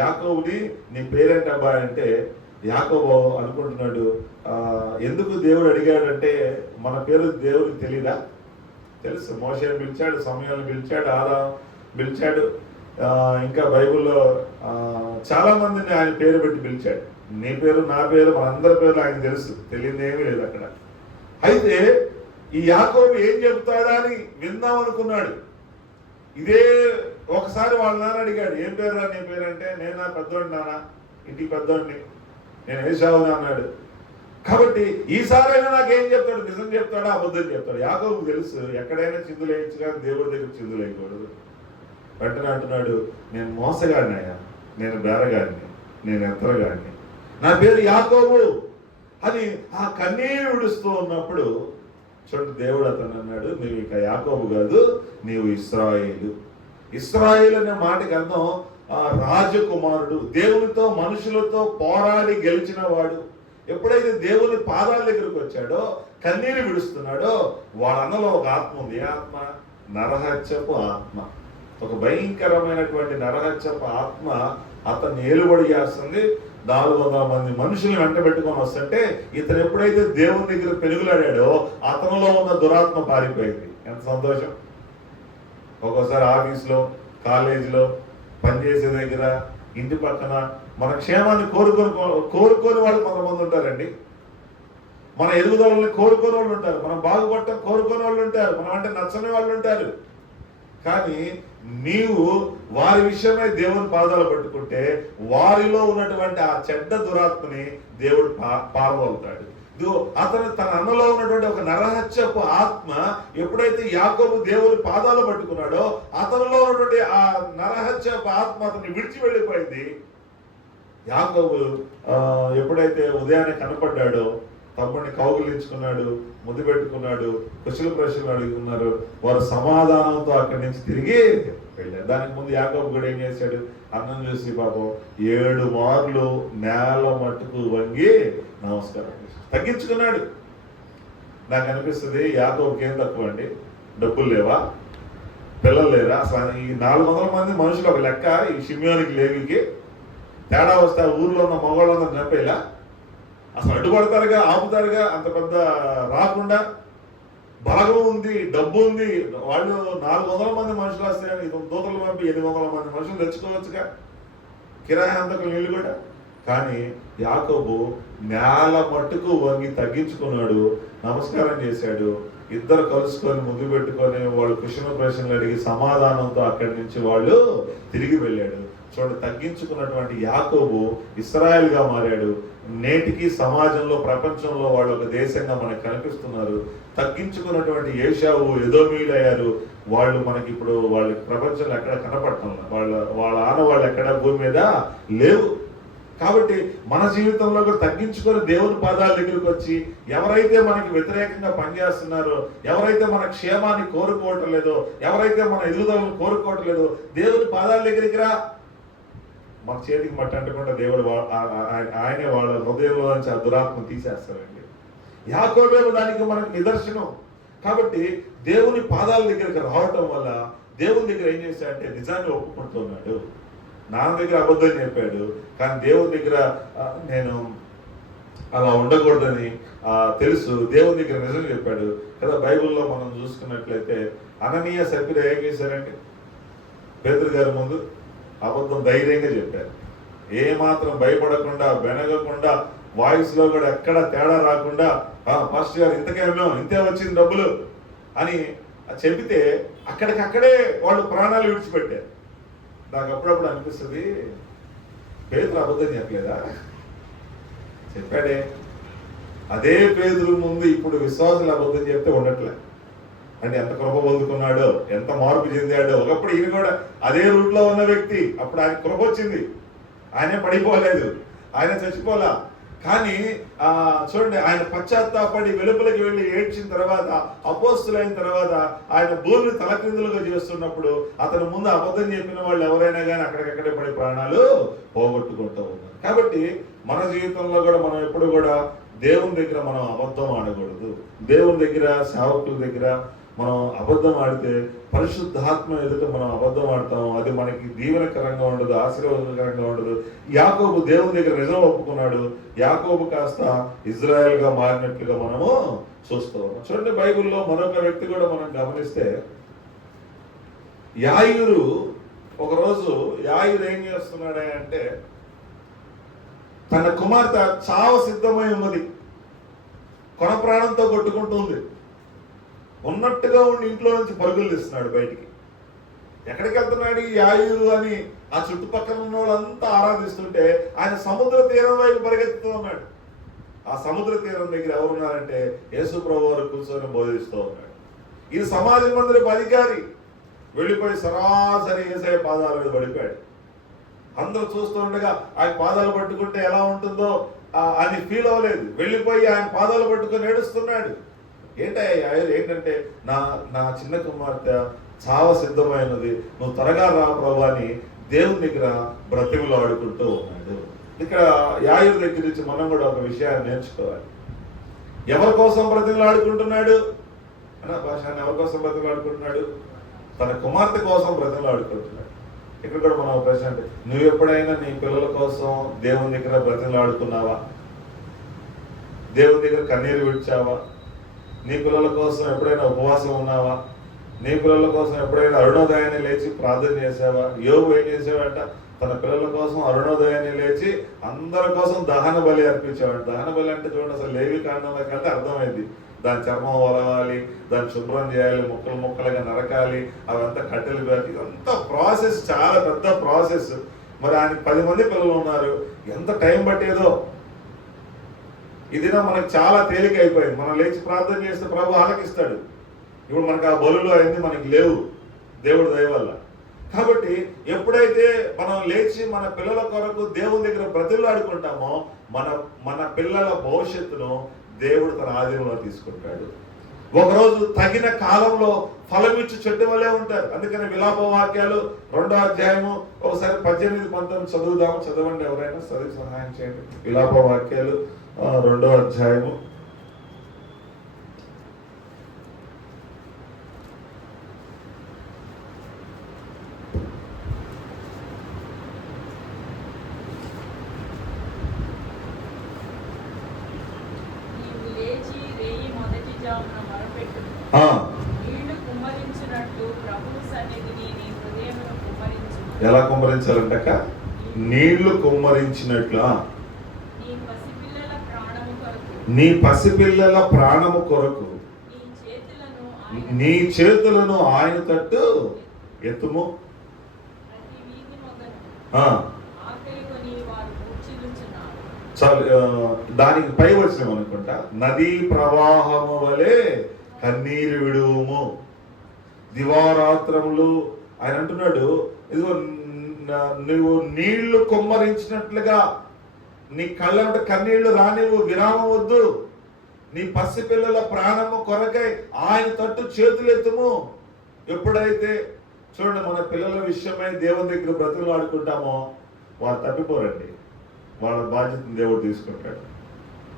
యాకోబుని, నీ పేరేంటి అబ్బాయి అంటే, యాకోబు అనుకుంటున్నాడు, ఎందుకు దేవుడు అడిగాడంటే మన పేరు దేవుడికి తెలీదా? తెలుసు. మోషేని పిలిచాడు, సమయాన్ని పిలిచాడు, ఆదాం పిలిచాడు, ఇంకా బైబిల్లో చాలా మందిని ఆయన పేరు పెట్టి పిలిచాడు. నీ పేరు, నా పేరు, మనందరి పేర్లు ఆయన తెలుసు, తెలియదేమీ లేదు అక్కడ. అయితే ఈ యాకోబు ఏం చెబుతాడా అని విందాం అనుకున్నాడు. ఇదే ఒకసారి వాళ్ళ నాన్న అడిగాడు, ఏం పేరు రా నీ పేరు అంటే, నేను నా పెద్దోడిని నాన్న, ఇంటికి పెద్దోడిని, నేను ఏసావుని అన్నాడు. కాబట్టి ఈసారైనా నాకేం చెప్తాడు, నిజం చెప్తాడా అబద్ధం చెప్తాడు? యాకోబు తెలుసు, ఎక్కడైనా చిందులు వేయించు కానీ దేవుడి దగ్గర చిందులు వేయకూడదు. వెంటనే అంటున్నాడు, నేను మోసగాడిని అయ్యా, నేను బేరగాడిని, నేను ఎత్తరగాడిని, నా పేరు యాకోబు అని ఆ కన్నీరు విడుస్తూ ఉన్నప్పుడు చూడండి, దేవుడు అతను అన్నాడు, నువ్వు ఇక యాకోబు కాదు, నీవు ఇశ్రాయేలు. ఇశ్రాయేలు అనే మాటకి అర్థం రాజకుమారుడు, దేవునితో మనుషులతో పోరాడి గెలిచిన వాడు. ఎప్పుడైతే దేవుని పాదాల దగ్గరకు వచ్చాడో, కన్నీరు విడుస్తున్నాడో, వాళ్ళన్నలో ఒక ఆత్మ ఉంది. ఏ ఆత్మ? నరహత్యపు ఆత్మ. ఒక భయంకరమైనటువంటి నరహత్యపు ఆత్మ అతన్ని ఏలుబడి చేస్తుంది. 400 మంది మనుషుల్ని వెంట పెట్టుకొని వస్తుంటే ఇతను ఎప్పుడైతే దేవుని దగ్గర పెనుగులాడాడో అతనిలో ఉన్న దురాత్మ పారిపోయింది. ఎంత సంతోషం! ఒక్కోసారి ఆఫీస్లో, కాలేజీలో, పనిచేసే దగ్గర, ఇంటి పక్కన మన క్షేమాన్ని కోరుకోని వాళ్ళు కొంతమంది ఉంటారండి. మన ఎదుగుదలని కోరుకోని వాళ్ళు ఉంటారు, మనం బాగుపడటం కోరుకోని వాళ్ళు ఉంటారు, మనం అంటే నచ్చని వాళ్ళు ఉంటారు. కానీ నీవు వారి విషయమై దేవుని పాదాలు పట్టుకుంటే వారిలో ఉన్నటువంటి ఆ చెడ్డ దురాత్మని దేవుడు పారదోలుతాడు. అతను తన అన్నలో ఉన్నటువంటి ఒక నరహత్యపు ఆత్మ ఎప్పుడైతే యాకోబు దేవుని పాదాలు పట్టుకున్నాడో అతనిలో ఉన్నటువంటి ఆ నరహత్యపు ఆత్మ అతన్ని విడిచి వెళ్ళిపోయింది. యాకోబు ఎప్పుడైతే ఉదయాన్నే కనపడ్డాడో తమ్ముడిని కౌగిలించుకున్నాడు, ముద్దు పెట్టుకున్నాడు, కుశల ప్రశ్నలు అడుగుతున్నారు. వారు సమాధానంతో అక్కడి నుంచి తిరిగి వెళ్ళారు. దానికి ముందు యాకోబు కూడా ఏం చేశాడు? అన్నం చూసి పాపం 7 మార్లు నేల మట్టుకు వంగి నమస్కారం చేశాడు, తగ్గించుకున్నాడు. నాకు అనిపిస్తుంది యాకోబుకి ఏం తక్కువ అండి? డబ్బులు లేవా? పిల్లలు లేరా? అసలు ఈ 400 మంది మనుషులు ఒక లెక్క. ఈ షిమ్యోనికి, లేవికి తేడా వస్తే ఊర్లో ఉన్న మగవాళ్ళందరూ చంపేలా? అసలు అడ్డుపడతారుగా, ఆపుతారుగా? అంత పెద్ద రాకుండా బలగం ఉంది, డబ్బు ఉంది. వాళ్ళు 400 మంది మనుషులు వస్తే దూతలు పంపి 800 మంది మనుషులు తెచ్చుకోవచ్చుగా. కిరాయి హంతకుల ఇల్లు కూడా. కానీ యాకోబు నేల మట్టుకు వంగి తగ్గించుకున్నాడు, నమస్కారం చేశాడు. ఇద్దరు కలుసుకొని ముద్దు పెట్టుకొని వాళ్ళు కుశల ప్రశ్నలు అడిగి సమాధానంతో అక్కడి నుంచి వాళ్ళు తిరిగి వెళ్ళాడు. చూడండి, తగ్గించుకున్నటువంటి యాకోబు ఇశ్రాయేల్గా మారాడు. నేటికి సమాజంలో, ప్రపంచంలో వాళ్ళు ఒక దేశంగా మనకు కనిపిస్తున్నారు. తగ్గించుకున్నటువంటి ఏషావు ఎదోమీయులు అయ్యారు. వాళ్ళు మనకి ఇప్పుడు వాళ్ళకి ప్రపంచంలో ఎక్కడ కనపడటం, వాళ్ళ ఆనవాళ్ళు ఎక్కడ భూమి మీద లేవు. కాబట్టి మన జీవితంలో కూడా తగ్గించుకొని దేవుని పాదాల దగ్గరికి వచ్చి, ఎవరైతే మనకి వ్యతిరేకంగా పనిచేస్తున్నారో, ఎవరైతే మన క్షేమాన్ని కోరుకోవటం లేదో, ఎవరైతే మన ఎదుగుదలను కోరుకోవటం లేదో, దేవుని పాదాల దగ్గరికి రా. మన చేతికి మట్టి అంటకుండా దేవుడు ఆయనే వాళ్ళ హృదయంలో నుంచి ఆ దురాత్మ తీసేస్తారండి. యాకోబేమో దానికి మనకు నిదర్శనం. కాబట్టి దేవుని పాదాల దగ్గరికి రావటం వల్ల దేవుని దగ్గర ఏం చేశాడంటే నిజాన్ని ఒప్పుకుంటున్నాడు. నాన్న దగ్గర అబద్ధం చెప్పాడు, కానీ దేవుని దగ్గర నేను అలా ఉండకూడదని తెలుసు, దేవుని దగ్గర నిజం చెప్పాడు కదా. బైబిల్లో మనం చూసుకున్నట్లయితే అననీయ సభ్యులు ఏం చేశారంటే పేతురు గారి ముందు అబద్ధం ధైర్యంగా చెప్పారు. ఏమాత్రం భయపడకుండా, బెనగకుండా, వాయిస్లో కూడా ఎక్కడ తేడా రాకుండా, పాస్టర్ గారు ఇంతకేమో ఇంతే వచ్చింది డబ్బులు అని చెబితే అక్కడికక్కడే వాళ్ళు ప్రాణాలు విడిచిపెట్టారు. నాకు అప్పుడప్పుడు అనిపిస్తుంది, పేతురు అబద్ధం చెప్పలేదా? చెప్పాడే. అదే పేతురు ముందు ఇప్పుడు విశ్వాసులు అబద్ధం చెప్తే ఉండట్లే. అంటే ఎంత కృప పొందుకున్నాడో, ఎంత మార్పు చెందాడో. ఒకప్పుడు ఈయన కూడా అదే రూట్లో ఉన్న వ్యక్తి, అప్పుడు ఆయన కృప వచ్చింది, ఆయనే పడిపోలేదు, ఆయన చచ్చిపోలా. కానీ చూడండి, ఆయన పశ్చాత్తాపడి వెలుపలికి వెళ్ళి ఏడ్చిన తర్వాత, అపోస్తులైన తర్వాత, ఆయన భూమిని తలక్రిందులుగా చేస్తున్నప్పుడు అతను ముందు అబద్ధం చెప్పిన వాళ్ళు ఎవరైనా కానీ అక్కడికక్కడే పడి ప్రాణాలు పోగొట్టుకుంటూ ఉన్నారు. కాబట్టి మన జీవితంలో కూడా మనం ఎప్పుడు కూడా దేవుని దగ్గర మనం అబద్ధం ఆడకూడదు. దేవుని దగ్గర, సేవకుల దగ్గర మనం అబద్ధం ఆడితే పరిశుద్ధాత్మ ఎదుట మనం అబద్ధం ఆడతాం. అది మనకి దీవెనకరంగా ఉండదు, ఆశీర్వాదకరంగా ఉండదు. యాకోబు దేవుని దగ్గర నిజం ఒప్పుకున్నాడు. యాకోబు కాస్త ఇజ్రాయెల్గా మారినట్లుగా మనము చూస్తూ ఉన్నాం. చూడండి, బైబిల్లో మరొక వ్యక్తి కూడా మనం గమనిస్తే, యాయిరు. ఒకరోజు యాయిరు ఏం చేస్తున్నాడే అంటే, తన కుమార్తె చావ సిద్ధమై ఉన్నది, కొన ప్రాణంతో కొట్టుకుంటుంది. ఉన్నట్టుగా ఉండి ఇంట్లో నుంచి పరుగులు తీస్తున్నాడు బయటికి. ఎక్కడికి వెళ్తున్నాడు ఈ యాయిరు అని ఆ చుట్టుపక్కల ఉన్న వాళ్ళంతా ఆరాధిస్తుంటే ఆయన సముద్ర తీరం వైపు పరిగెత్తుతూ ఉన్నాడు. ఆ సముద్ర తీరం దగ్గర ఎవరున్నారంటే యేసు ప్రభువు వారు కూర్చొని బోధిస్తూ ఉన్నాడు. ఈ సమాజ మందిరపు అధికారి వెళ్ళిపోయి సరాసరి యేసయ్య పాదాల మీద పడిపోయాడు. అందరూ చూస్తూ ఉండగా ఆయన పాదాలు పట్టుకుంటే ఎలా ఉంటుందో అని ఫీల్ అవ్వలేదు. వెళ్ళిపోయి ఆయన పాదాలు పట్టుకొని ఏడుస్తున్నాడు. ఏంటంటే నా చిన్న కుమార్తె చావ సిద్ధమైనది, నువ్వు త్వరగా రా ప్రభు అని దేవుని దగ్గర బ్రతిమలు ఆడుకుంటూ ఉన్నాడు. ఇక్కడ యాయిరు దగ్గర నుంచి మనం కూడా ఒక విషయాన్ని నేర్చుకోవాలి. ఎవరి కోసం బ్రతిమలు ఆడుకుంటున్నాడు అన్న భాషాన్ని? ఎవరి కోసం బ్రతిమలు ఆడుకుంటున్నాడు? తన కుమార్తె కోసం బ్రతిమలు ఆడుకుంటున్నాడు. ఇక్కడ కూడా మనం ప్రశ్న అంటే, నువ్వు ఎప్పుడైనా నీ పిల్లల కోసం దేవుని దగ్గర బ్రతిమలు ఆడుకున్నావా? దేవుని దగ్గర కన్నీరు విడిచావా? నీ పిల్లల కోసం ఎప్పుడైనా ఉపవాసం ఉన్నావా? నీ పిల్లల కోసం ఎప్పుడైనా అరుణోదయాన్ని లేచి ప్రార్థన చేసావా? యోబు ఏం చేసావంట? తన పిల్లల కోసం అరుణోదయాన్ని లేచి అందరి కోసం దహన బలి అర్పించాడు. దహన బలి అంటే చూడండి, అసలు లేవి కాండంలోకి వెళ్తే అర్థమైంది. దాని చర్మం వలవాలి, దాన్ని శుభ్రం చేయాలి, ముక్కలు ముక్కలుగా నరకాలి, అవంతా కట్టెలు పెట్టి, ఇదంతా ప్రాసెస్, చాలా పెద్ద ప్రాసెస్. మరి ఆయనకి 10 మంది పిల్లలు ఉన్నారు, ఎంత టైం పట్టేదో. ఇదినా మనకు చాలా తేలిక అయిపోయింది. మనం లేచి ప్రార్థన చేస్తే ప్రభు ఆలకిస్తాడు. ఇప్పుడు మనకు ఆ బలులు అయింది మనకి లేవు, దేవుడి దయ వల్ల. కాబట్టి ఎప్పుడైతే మనం లేచి మన పిల్లల కొరకు దేవుని దగ్గర బ్రతిమలాడుకుంటామో మన పిల్లల భవిష్యత్తును దేవుడు తన ఆధీనంలో తీసుకుంటాడు. ఒకరోజు తగిన కాలంలో ఫలమిచ్చు చెట్టు వలే ఉంటారు. అందుకని విలాప వాక్యాలు 2వ అధ్యాయము ఒకసారి 18, 19 చదువుదాము. చదవండి, ఎవరైనా చదివి సహాయం చేయండి. విలాప వాక్యాలు 2వ అధ్యాయము 'ఎలా కుమ్మరించాలంటక? నీళ్లు కుమ్మరించినట్లు నీ పసిపిల్లల ప్రాణము కొరకు నీ పసిపిల్లల ప్రాణము కొరకు నీ చేతులను ఆయన తట్టు ఎత్తుము. ప్రతి వీధి మొదలు ఆ, ఆకలి కొని వారు కూర్చుంటున్నారు. చాలు. దానికి పై వచ్చినాం అనుకుంటా. నదీ ప్రవాహము వలె కన్నీరు విడువుము. దివారాత్రములు ఆయన అంటున్నాడు, ఇదిగో నువ్వు నీళ్లు కుమ్మరించినట్లుగా నీ కళ్ళంట కన్నీళ్లు రానివ్వు, విరామం వద్దు. నీ పసిపిల్లల ప్రాణము కొరకై ఆయన తట్టు చేతులెత్తుము. ఎప్పుడైతే చూడండి, మన పిల్లల విషయమై దేవుని దగ్గర బ్రతుకులు ఆడుకుంటామో వారు తప్పిపోరండి. వాళ్ళ బాధ్యతను దేవుడు తీసుకుంటాడు.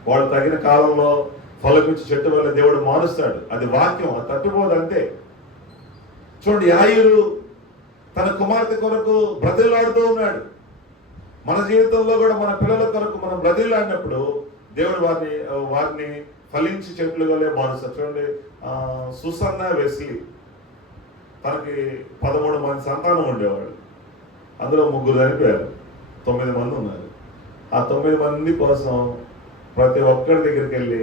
వాళ్ళు తగిన కాలంలో ఫలమిచ్చి చెట్టు వల్ల దేవుడు మారుస్తాడు. అది వాక్యం, అది తప్పిపోదు అంతే. చూడండి, యాయిరు తన కుమార్తె కొరకు బ్రతిలాడుతూ ఉన్నాడు. మన జీవితంలో కూడా మన పిల్లల కొరకు మనం బ్రతిలాడినప్పుడు దేవుడు వారిని ఫలించి చెట్లుగానే మారుస్తాడు. చూడండి, సుసన్న వెస్లీ తనకి 13 మంది సంతానం ఉండేవాడు. అందులో 3 చనిపోయారు, 9 మంది ఉన్నారు. ఆ 9 మంది కోసం ప్రతి ఒక్కరి దగ్గరికి వెళ్ళి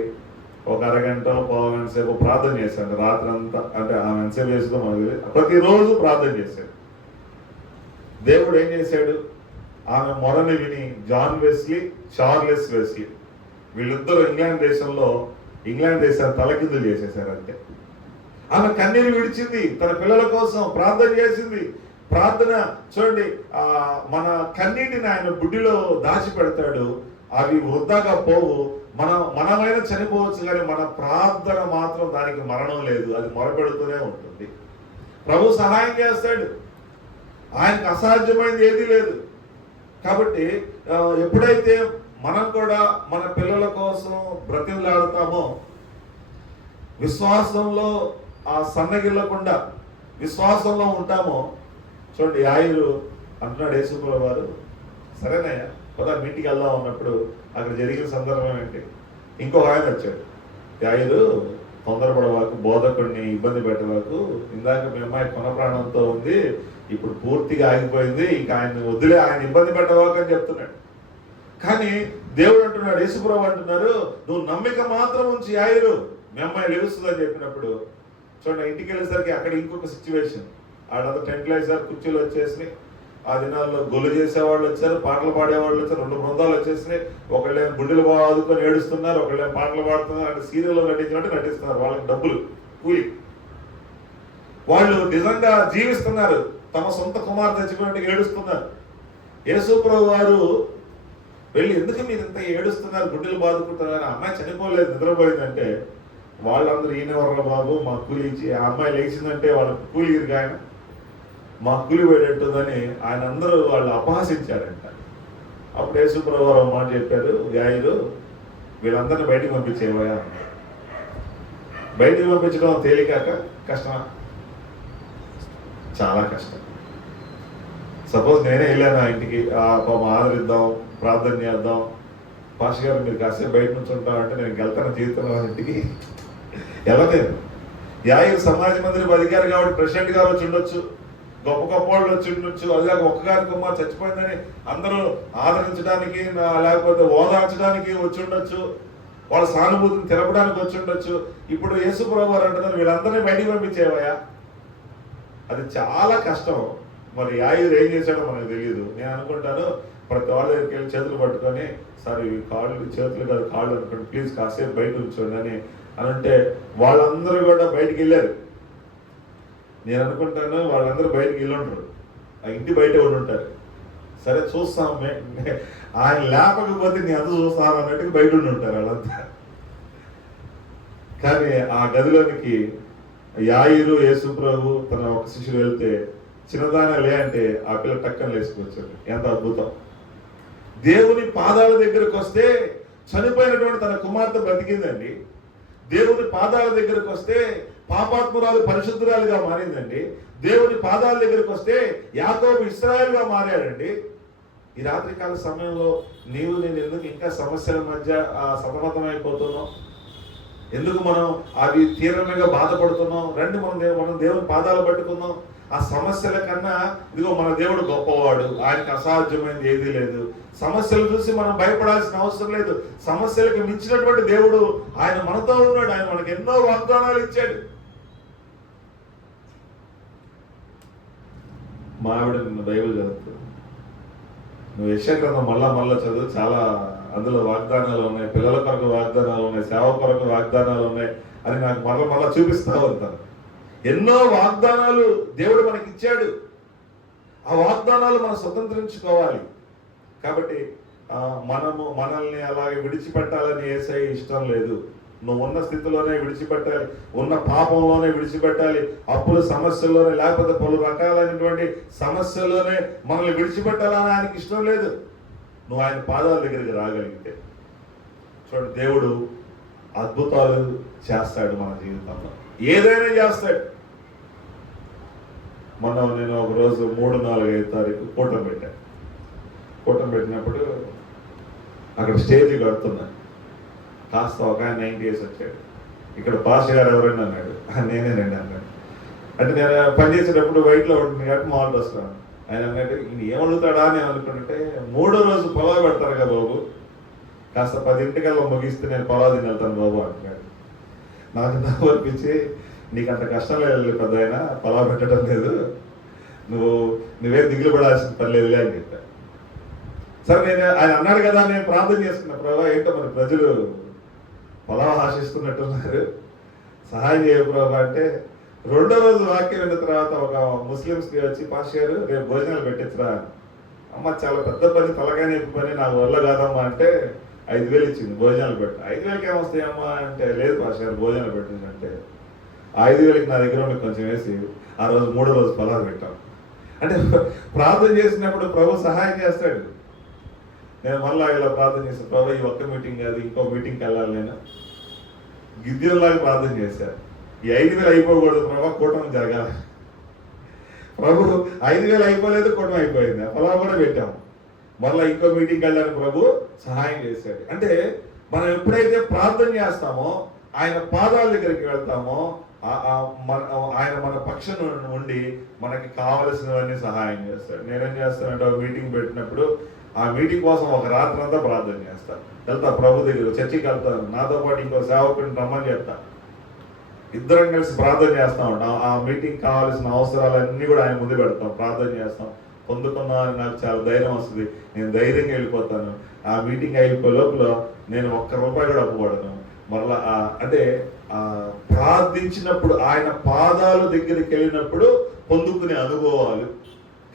ఒక అరగంట పావుగంట సేపు ప్రార్థన చేశాడు. రాత్రి అంతా, అంటే ఆమె ఎంతసేపు వేసుకో మనకి ప్రతిరోజు ప్రార్థన చేశాడు. దేవుడు ఏం చేశాడు, ఆమె మొరని విని జాన్ వెస్లీ, చార్లెస్ వెస్లీ వీళ్ళిద్దరూ ఇంగ్లాండ్ దేశాన్ని తలకిందులు చేసేసారు అంతే. ఆమె కన్నీరు విడిచింది, తన పిల్లల కోసం ప్రార్థన చేసింది. ప్రార్థన చూడండి, కన్నీటిని ఆయన బుడ్డిలో దాచిపెడతాడు. అవి వృధాగా పోవు. మనమైనా చనిపోవచ్చు, కానీ మన ప్రార్థన మాత్రం దానికి మరణం లేదు, అది మొరపెడుతూనే ఉంటుంది. ప్రభు సహాయం చేస్తాడు, ఆయనకు అసాధ్యమైనది ఏదీ లేదు. కాబట్టి ఎప్పుడైతే మనం కూడా మన పిల్లల కోసం బ్రతిమలాడుతామో, విశ్వాసంలో సన్నగిల్లకుండా విశ్వాసంలో ఉంటామో, చూడండి, యాయిరు అంటున్నాడు యేసుప్రభువు వారు, సరేనయ్యా కదా మీటికి వెళ్దాం అన్నప్పుడు అక్కడ జరిగిన సందర్భం ఏంటి, ఇంకొక ఆయన వచ్చాడు. యాయిరు తొందరపడవాకు, బోధకుడిని ఇబ్బంది పెట్టవాకు, ఇందాక మీ అమ్మాయి కొన ప్రాణంతో ఉంది, ఇప్పుడు పూర్తిగా ఆగిపోయింది, ఇంకా ఆయన వదిలే, ఆయన ఇబ్బంది పెట్టవాకు అని చెప్తున్నాడు. కానీ దేవుడు అంటున్నాడు, యేసుప్రభువు అంటున్నారు, నువ్వు నమ్మిక మాత్రం ఉంచి యాయిరు, మీ అమ్మాయి లెగుస్తుందని చెప్పినప్పుడు చూడండి, ఇంటికి వెళ్ళేసరికి అక్కడ ఇంకొక సిచ్యువేషన్. ఆడంతా టెంట్లు వేసారు, కుర్చీలు వచ్చేసినాయి. ఆ దినాల్లో గొల్లు చేసేవాళ్ళు వచ్చారు, పాటలు పాడేవాళ్ళు వచ్చారు, 2 బృందాలు వచ్చేసినాయి. ఒకళ్ళేమో గుండెలు బాదుకొని ఏడుస్తున్నారు, ఒకళ్ళేమో పాటలు పాడుతున్నారు, అంటే సీరియల్లో నటించినట్టు నటిస్తున్నారు. వాళ్ళకి డబ్బులు కూలి, వాళ్ళు నిజంగా జీవిస్తున్నారు, తమ సొంత కుమార్తె చచ్చిపోయినట్టు ఏడుస్తున్నారు. యేసుప్రభువు వారు వెళ్ళి, ఎందుకు మీరు ఇంత ఏడుస్తున్నారు, గుండెలు బాదుకుంటున్నారు, అమ్మాయి చనిపోలేదు, నిద్రపోయిందంటే వాళ్ళందరూ ఈయనెవర్ర బాబు, మా కూలి ఇచ్చి, ఆ అమ్మాయి లేచిందంటే వాళ్ళకి కూలి ఇరుగా, ఆయన మా కూలి పోయేటట్టుందని ఆయన అందరూ వాళ్ళు అపహసించారంట. అప్పుడు యేసుప్రభువు వారు మాట చెప్పారు, యాయిరు వీళ్ళందరినీ బయటికి పంపించేవయా. బయటికి పంపించడం తేలికాక కష్టమా? చాలా కష్టం. సపోజ్ నేనే వెళ్ళాను ఆ ఇంటికి, పాపం ఆదరిద్దాం, ప్రార్థన చేద్దాం, పాస్టర్ గారు మీరు కాసేపు బయట నుంచి ఉంటామంటే నేను వెళ్తాను జీవితంలో ఇంటికి వెళ్ళలేదు. యాయిరు సమాజ మందిరం అధికారి కాబట్టి ప్రెసిడెంట్ గారు వచ్చి ఉండొచ్చు, గొప్ప గొప్ప వాళ్ళు వచ్చి ఉండొచ్చు. అదిగా ఒక్కగారి కుమార్ చచ్చిపోయిందని అందరూ ఆదరించడానికి, లేకపోతే ఓదార్చడానికి వచ్చి ఉండొచ్చు, వాళ్ళ సానుభూతిని తెలపడానికి వచ్చి ఉండొచ్చు. ఇప్పుడు యేసుప్రభువు వారు అంటున్నారు, వీళ్ళందరినీ బయటికి పంపించేవయ్యా. అది చాలా కష్టం. మరి యాయిరు ఏం చేశాడో మనకు తెలియదు. నేను అనుకుంటాను, ప్రతి వాళ్ళ దగ్గరికి వెళ్ళి చేతులు పట్టుకొని, సార్ ఇవి కాళ్ళు, చేతులు కాదు కాళ్ళు అనుకోండి, ప్లీజ్ కాసేపు బయట ఉంచండి అని అంటే వాళ్ళందరూ కూడా బయటికి వెళ్ళారు. నేను అనుకుంటాను వాళ్ళందరూ బయటికి వెళ్ళి ఉంటారు, ఆ ఇంటి బయట ఉండి ఉంటారు. సరే చూస్తాం, ఆయన లేపకపోతే నీ అంత చూస్తాను అన్నట్టుగా బయట ఉండి ఉంటారు వాళ్ళంతా. కానీ ఆ గదిలోనికి యాయిరు, యేసుప్రభువు తన ఒక శిష్యుడు వెళ్తే, చిన్నదానా లే అంటే ఆ పిల్ల టక్కన లేసుకొచ్చాడు. ఎంత అద్భుతం! దేవుని పాదాల దగ్గరకు వస్తే చనిపోయినటువంటి తన కుమార్తె బ్రతికిందండి. దేవుని పాదాల దగ్గరకు వస్తే పాపాత్మురాలు పరిశుద్ధురాలుగా మారిందండి. దేవుని పాదాల దగ్గరకు వస్తే యాకోబు ఇశ్రాయేలుగా మారాడండి. ఈ రాత్రికాల సమయంలో నేను ఎందుకు ఇంకా సమస్యల మధ్య సతమతమైపోతున్నాం? ఎందుకు మనం అవి తీవ్రంగా బాధపడుతున్నాం? రండి మనం దేవుని పాదాలు పట్టుకుందాం. ఆ సమస్యల కన్నా ఇదిగో మన దేవుడు గొప్పవాడు, ఆయనకి అసాధ్యమైనది ఏదీ లేదు. సమస్యలు చూసి మనం భయపడాల్సిన అవసరం లేదు. సమస్యలకు మించినటువంటి దేవుడు ఆయన మనతో ఉన్నాడు. ఆయన మనకి ఎన్నో వాగ్దానాలు ఇచ్చాడు. మా ఆవిడ నిన్న బైబిల్ చదువుతుంది. నువ్వు యెషయా గ్రంథం మళ్ళా చదువు, చాలా అందులో వాగ్దానాలు ఉన్నాయి, పిల్లల కొరకు వాగ్దానాలు ఉన్నాయి, సేవ కొరకు వాగ్దానాలు ఉన్నాయి అని నాకు మళ్ళా చూపిస్తా ఉంటాను. ఎన్నో వాగ్దానాలు దేవుడు మనకి ఇచ్చాడు. ఆ వాగ్దానాలు మనం స్వతంత్రించుకోవాలి. కాబట్టి మనల్ని అలాగే విడిచిపెట్టాలని యేసయ్య ఇష్టం లేదు. నువ్వు ఉన్న స్థితిలోనే విడిచిపెట్టాలి, ఉన్న పాపంలోనే విడిచిపెట్టాలి, అప్పుల సమస్యల్లోనే, లేకపోతే పలు రకాలైనటువంటి సమస్యల్లోనే మనల్ని విడిచిపెట్టాలని ఆయనకి ఇష్టం లేదు. నువ్వు ఆయన పాదాల దగ్గరికి రాగలిగితే చూడండి, దేవుడు అద్భుతాలు చేస్తాడు మన జీవితంలో, ఏదైనా చేస్తాడు. నేను ఒకరోజు 3-4-5 తారీఖు కూటమి పెట్టాను. కూటమి పెట్టినప్పుడు అక్కడ స్టేజ్ కడుతున్నా. కాస్త ఒక ఆయన 90 years వచ్చాడు. ఇక్కడ పాష గారు ఎవరైనా అన్నాడు. నేనేనండి అన్నాడు. అంటే నేను పనిచేసేటప్పుడు వైట్లో ఉంటుంది కాబట్టి మామూలు వస్తున్నాను. ఆయన అన్నట్టు ఈయన ఏమడుగుతాడా అని అనుకుంటే, 3వ రోజు పొలావ్ పెడతారు కదా బాబు, కాస్త 10 ముగిస్తే నేను పొలావ్ తిని వెళ్తాను బాబు అంటున్నాడు. నాకు నవ్వు అనిపించి, నీకు అంత కష్టం లేదు పెద్ద ఆయన, పొలావ్ పెట్టడం లేదు, నువ్వేం దిగులు పడాల్సిన పని లేదులే అని చెప్పాను. సరే, ఆయన అన్నాడు కదా, నేను ప్రార్థన చేసుకున్నా, ప్రభా ఏంటో మరి ప్రజలు పొలావ్ ఆశిస్తున్నట్టున్నారు, సహాయం చేయ ప్రభా అంటే, 2వ రోజు వాక్యం విన్న తర్వాత ఒక ముస్లిం స్త్రీ వచ్చి, పాస్టర్ గారు రేపు భోజనాలు పెట్టించరా. అమ్మ చాలా పెద్ద పని, తలకాయ నొప్పి పని, నాకు వల్ల కాదమ్మా అంటే 5,000 ఇచ్చింది భోజనాలు పెట్టి. 5,000కి ఏమొస్తాయి అమ్మా అంటే, లేదు పాస్టర్ గారు భోజనాలు పెట్టింది అంటే, 5,000కి నా దగ్గర ఉండి కొంచెం వేసి ఆ రోజు 3వ రోజు పొలాలు పెట్టాం. అంటే ప్రార్థన చేసినప్పుడు ప్రభు సహాయం చేస్తాడు. నేను మళ్ళీ ఇలా ప్రార్థన చేశాను, ప్రభు ఈ ఒక్క మీటింగ్ కాదు, ఇంకో మీటింగ్కి వెళ్ళాలి. నేను గిద్యోన్లాగా ప్రార్థన చేశాను, ఈ 5,000 అయిపోకూడదు ప్రభా, కూటమి జరగాలి. ప్రభు 5,000 అయిపోలేదు, కూటమి అయిపోయింది, అలా కూడా పెట్టాము. మళ్ళీ ఇంకో మీటింగ్కి వెళ్ళడానికి ప్రభు సహాయం చేశాడు. అంటే మనం ఎప్పుడైతే ప్రార్థన చేస్తామో, ఆయన పాదాల దగ్గరికి వెళ్తామో, ఆయన మన పక్షం ఉండి మనకి కావలసినవన్నీ సహాయం చేస్తాడు. నేనేం చేస్తానంటే, ఒక మీటింగ్ పెట్టినప్పుడు ఆ మీటింగ్ కోసం ఒక రాత్రి అంతా ప్రార్థన చేస్తాను. వెళ్తా ప్రభు దగ్గర, చర్చికి వెళ్తాను, నాతో పాటు ఇంకో సేవకుడిని రమ్మని చెప్తా, ఇద్దరం కలిసి ప్రార్థన చేస్తూ ఉంటాం. ఆ మీటింగ్ కావాల్సిన అవసరాలన్నీ కూడా ఆయన ముందు పెడతాం, ప్రార్థన చేస్తాం. పొందుకున్నా అని నాకు చాలా ధైర్యం వస్తుంది, నేను ధైర్యంగా వెళ్ళిపోతాను. ఆ మీటింగ్ అయిపోయే లోపల నేను ₹1 కూడా అప్పుపడను. మరలా అంటే ప్రార్థించినప్పుడు, ఆయన పాదాల దగ్గరికి వెళ్ళినప్పుడు పొందుకునే అనుభవాలు.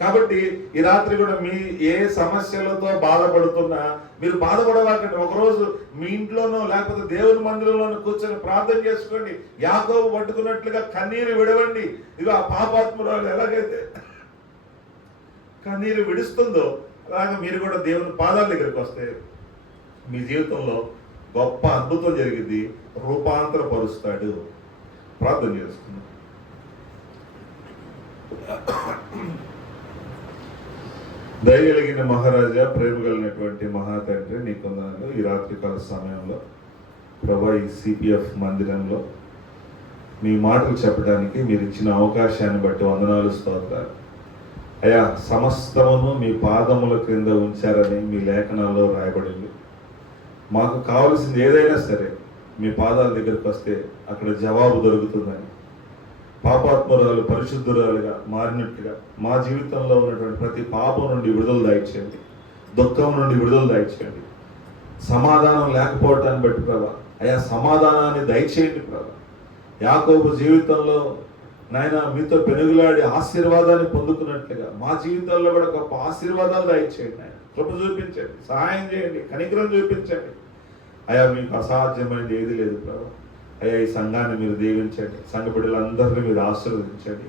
కాబట్టి ఈ రాత్రి కూడా మీ ఏ సమస్యలతో బాధపడుతున్నా మీరు బాధపడవాకండి. ఒకరోజు మీ ఇంట్లోనో లేకపోతే దేవుని మందిరంలోనో కూర్చొని ప్రార్థన చేసుకోండి. యాకోబు పట్టుకున్నట్లుగా కన్నీరు విడవండి. ఇక ఆ పాపాత్మురాలు ఎలాగైతే కన్నీరు విడుస్తుందో, అలాగే మీరు కూడా దేవుని పాదాల దగ్గరికి వస్తే మీ జీవితంలో గొప్ప అద్భుతం జరిగింది, రూపాంతరపరుస్తాడు. ప్రార్థన చేసుకుందాం. దయగలిగిన మహారాజా, ప్రేమ కలిగినటువంటి మహాతండ్రి, నీ కొందనాలు ఈ రాత్రికాల సమయంలో ప్రభా, ఈ సిపిఎఫ్ మందిరంలో మీ మాటలు చెప్పడానికి మీరు ఇచ్చిన అవకాశాన్ని బట్టి వందనాలు, స్తోత్రాలు అయ్యా. సమస్తమును మీ పాదముల క్రింద ఉంచారని మీ లేఖనాల్లో రాయబడింది. మాకు కావలసింది ఏదైనా సరే మీ పాదాల దగ్గరికి వస్తే అక్కడ జవాబు దొరుకుతుందని, పాపాత్మురాలు పరిశుద్ధురాలుగా మారినట్టుగా మా జీవితంలో ఉన్నటువంటి ప్రతి పాపం నుండి విడుదల దయచేయండి, దుఃఖం నుండి విడుదల దయచేయండి. సమాధానం లేకపోవటాన్ని బట్టి ప్రభా అయా సమాధానాన్ని దయచేయండి ప్రభా. యాకోబు జీవితంలో నాయన మీతో పెనుగులాడి ఆశీర్వాదాన్ని పొందుకున్నట్లుగా మా జీవితాల్లో కూడా గొప్ప ఆశీర్వాదాలు దయచేయండి. ఆయన కృప చూపించండి, సహాయం చేయండి, కనికరం చూపించండి. అయా మీకు అసాధ్యమైనది ఏది లేదు ప్రభా. అయ్యా ఈ సంఘాన్ని మీరు దీవించండి, సంఘ బిడ్డలందరినీ మీరు ఆశీర్వదించండి.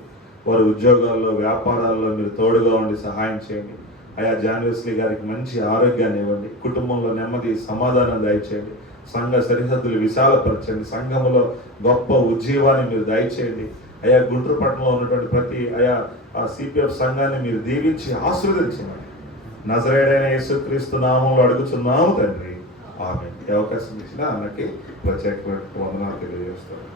వారి ఉద్యోగాల్లో, వ్యాపారాల్లో మీరు తోడుగా ఉండి సహాయం చేయండి. అయా జాన్వేస్లీ గారికి మంచి ఆరోగ్యాన్ని ఇవ్వండి, కుటుంబంలో నెమ్మది సమాధానం దయచేయండి, సంఘ సరిహద్దులు విశాలపరచండి, సంఘములో గొప్ప ఉజ్జీవాన్ని మీరు దయచేయండి. అయా గుంటూరు పట్టణంలో ఉన్నటువంటి ప్రతి అయా ఆ సిపిఎఫ్ సంఘాన్ని మీరు దీవించి ఆశీర్వదించండి. నజరేయుడైన యేసుక్రీస్తు నామములో అడుగుచున్నాము తండ్రి, ఆమేన్. ఈ అవకాశం ఇచ్చిన అన్నకి ప్రత్యేకమైన వందనాలు తెలియజేస్తాను.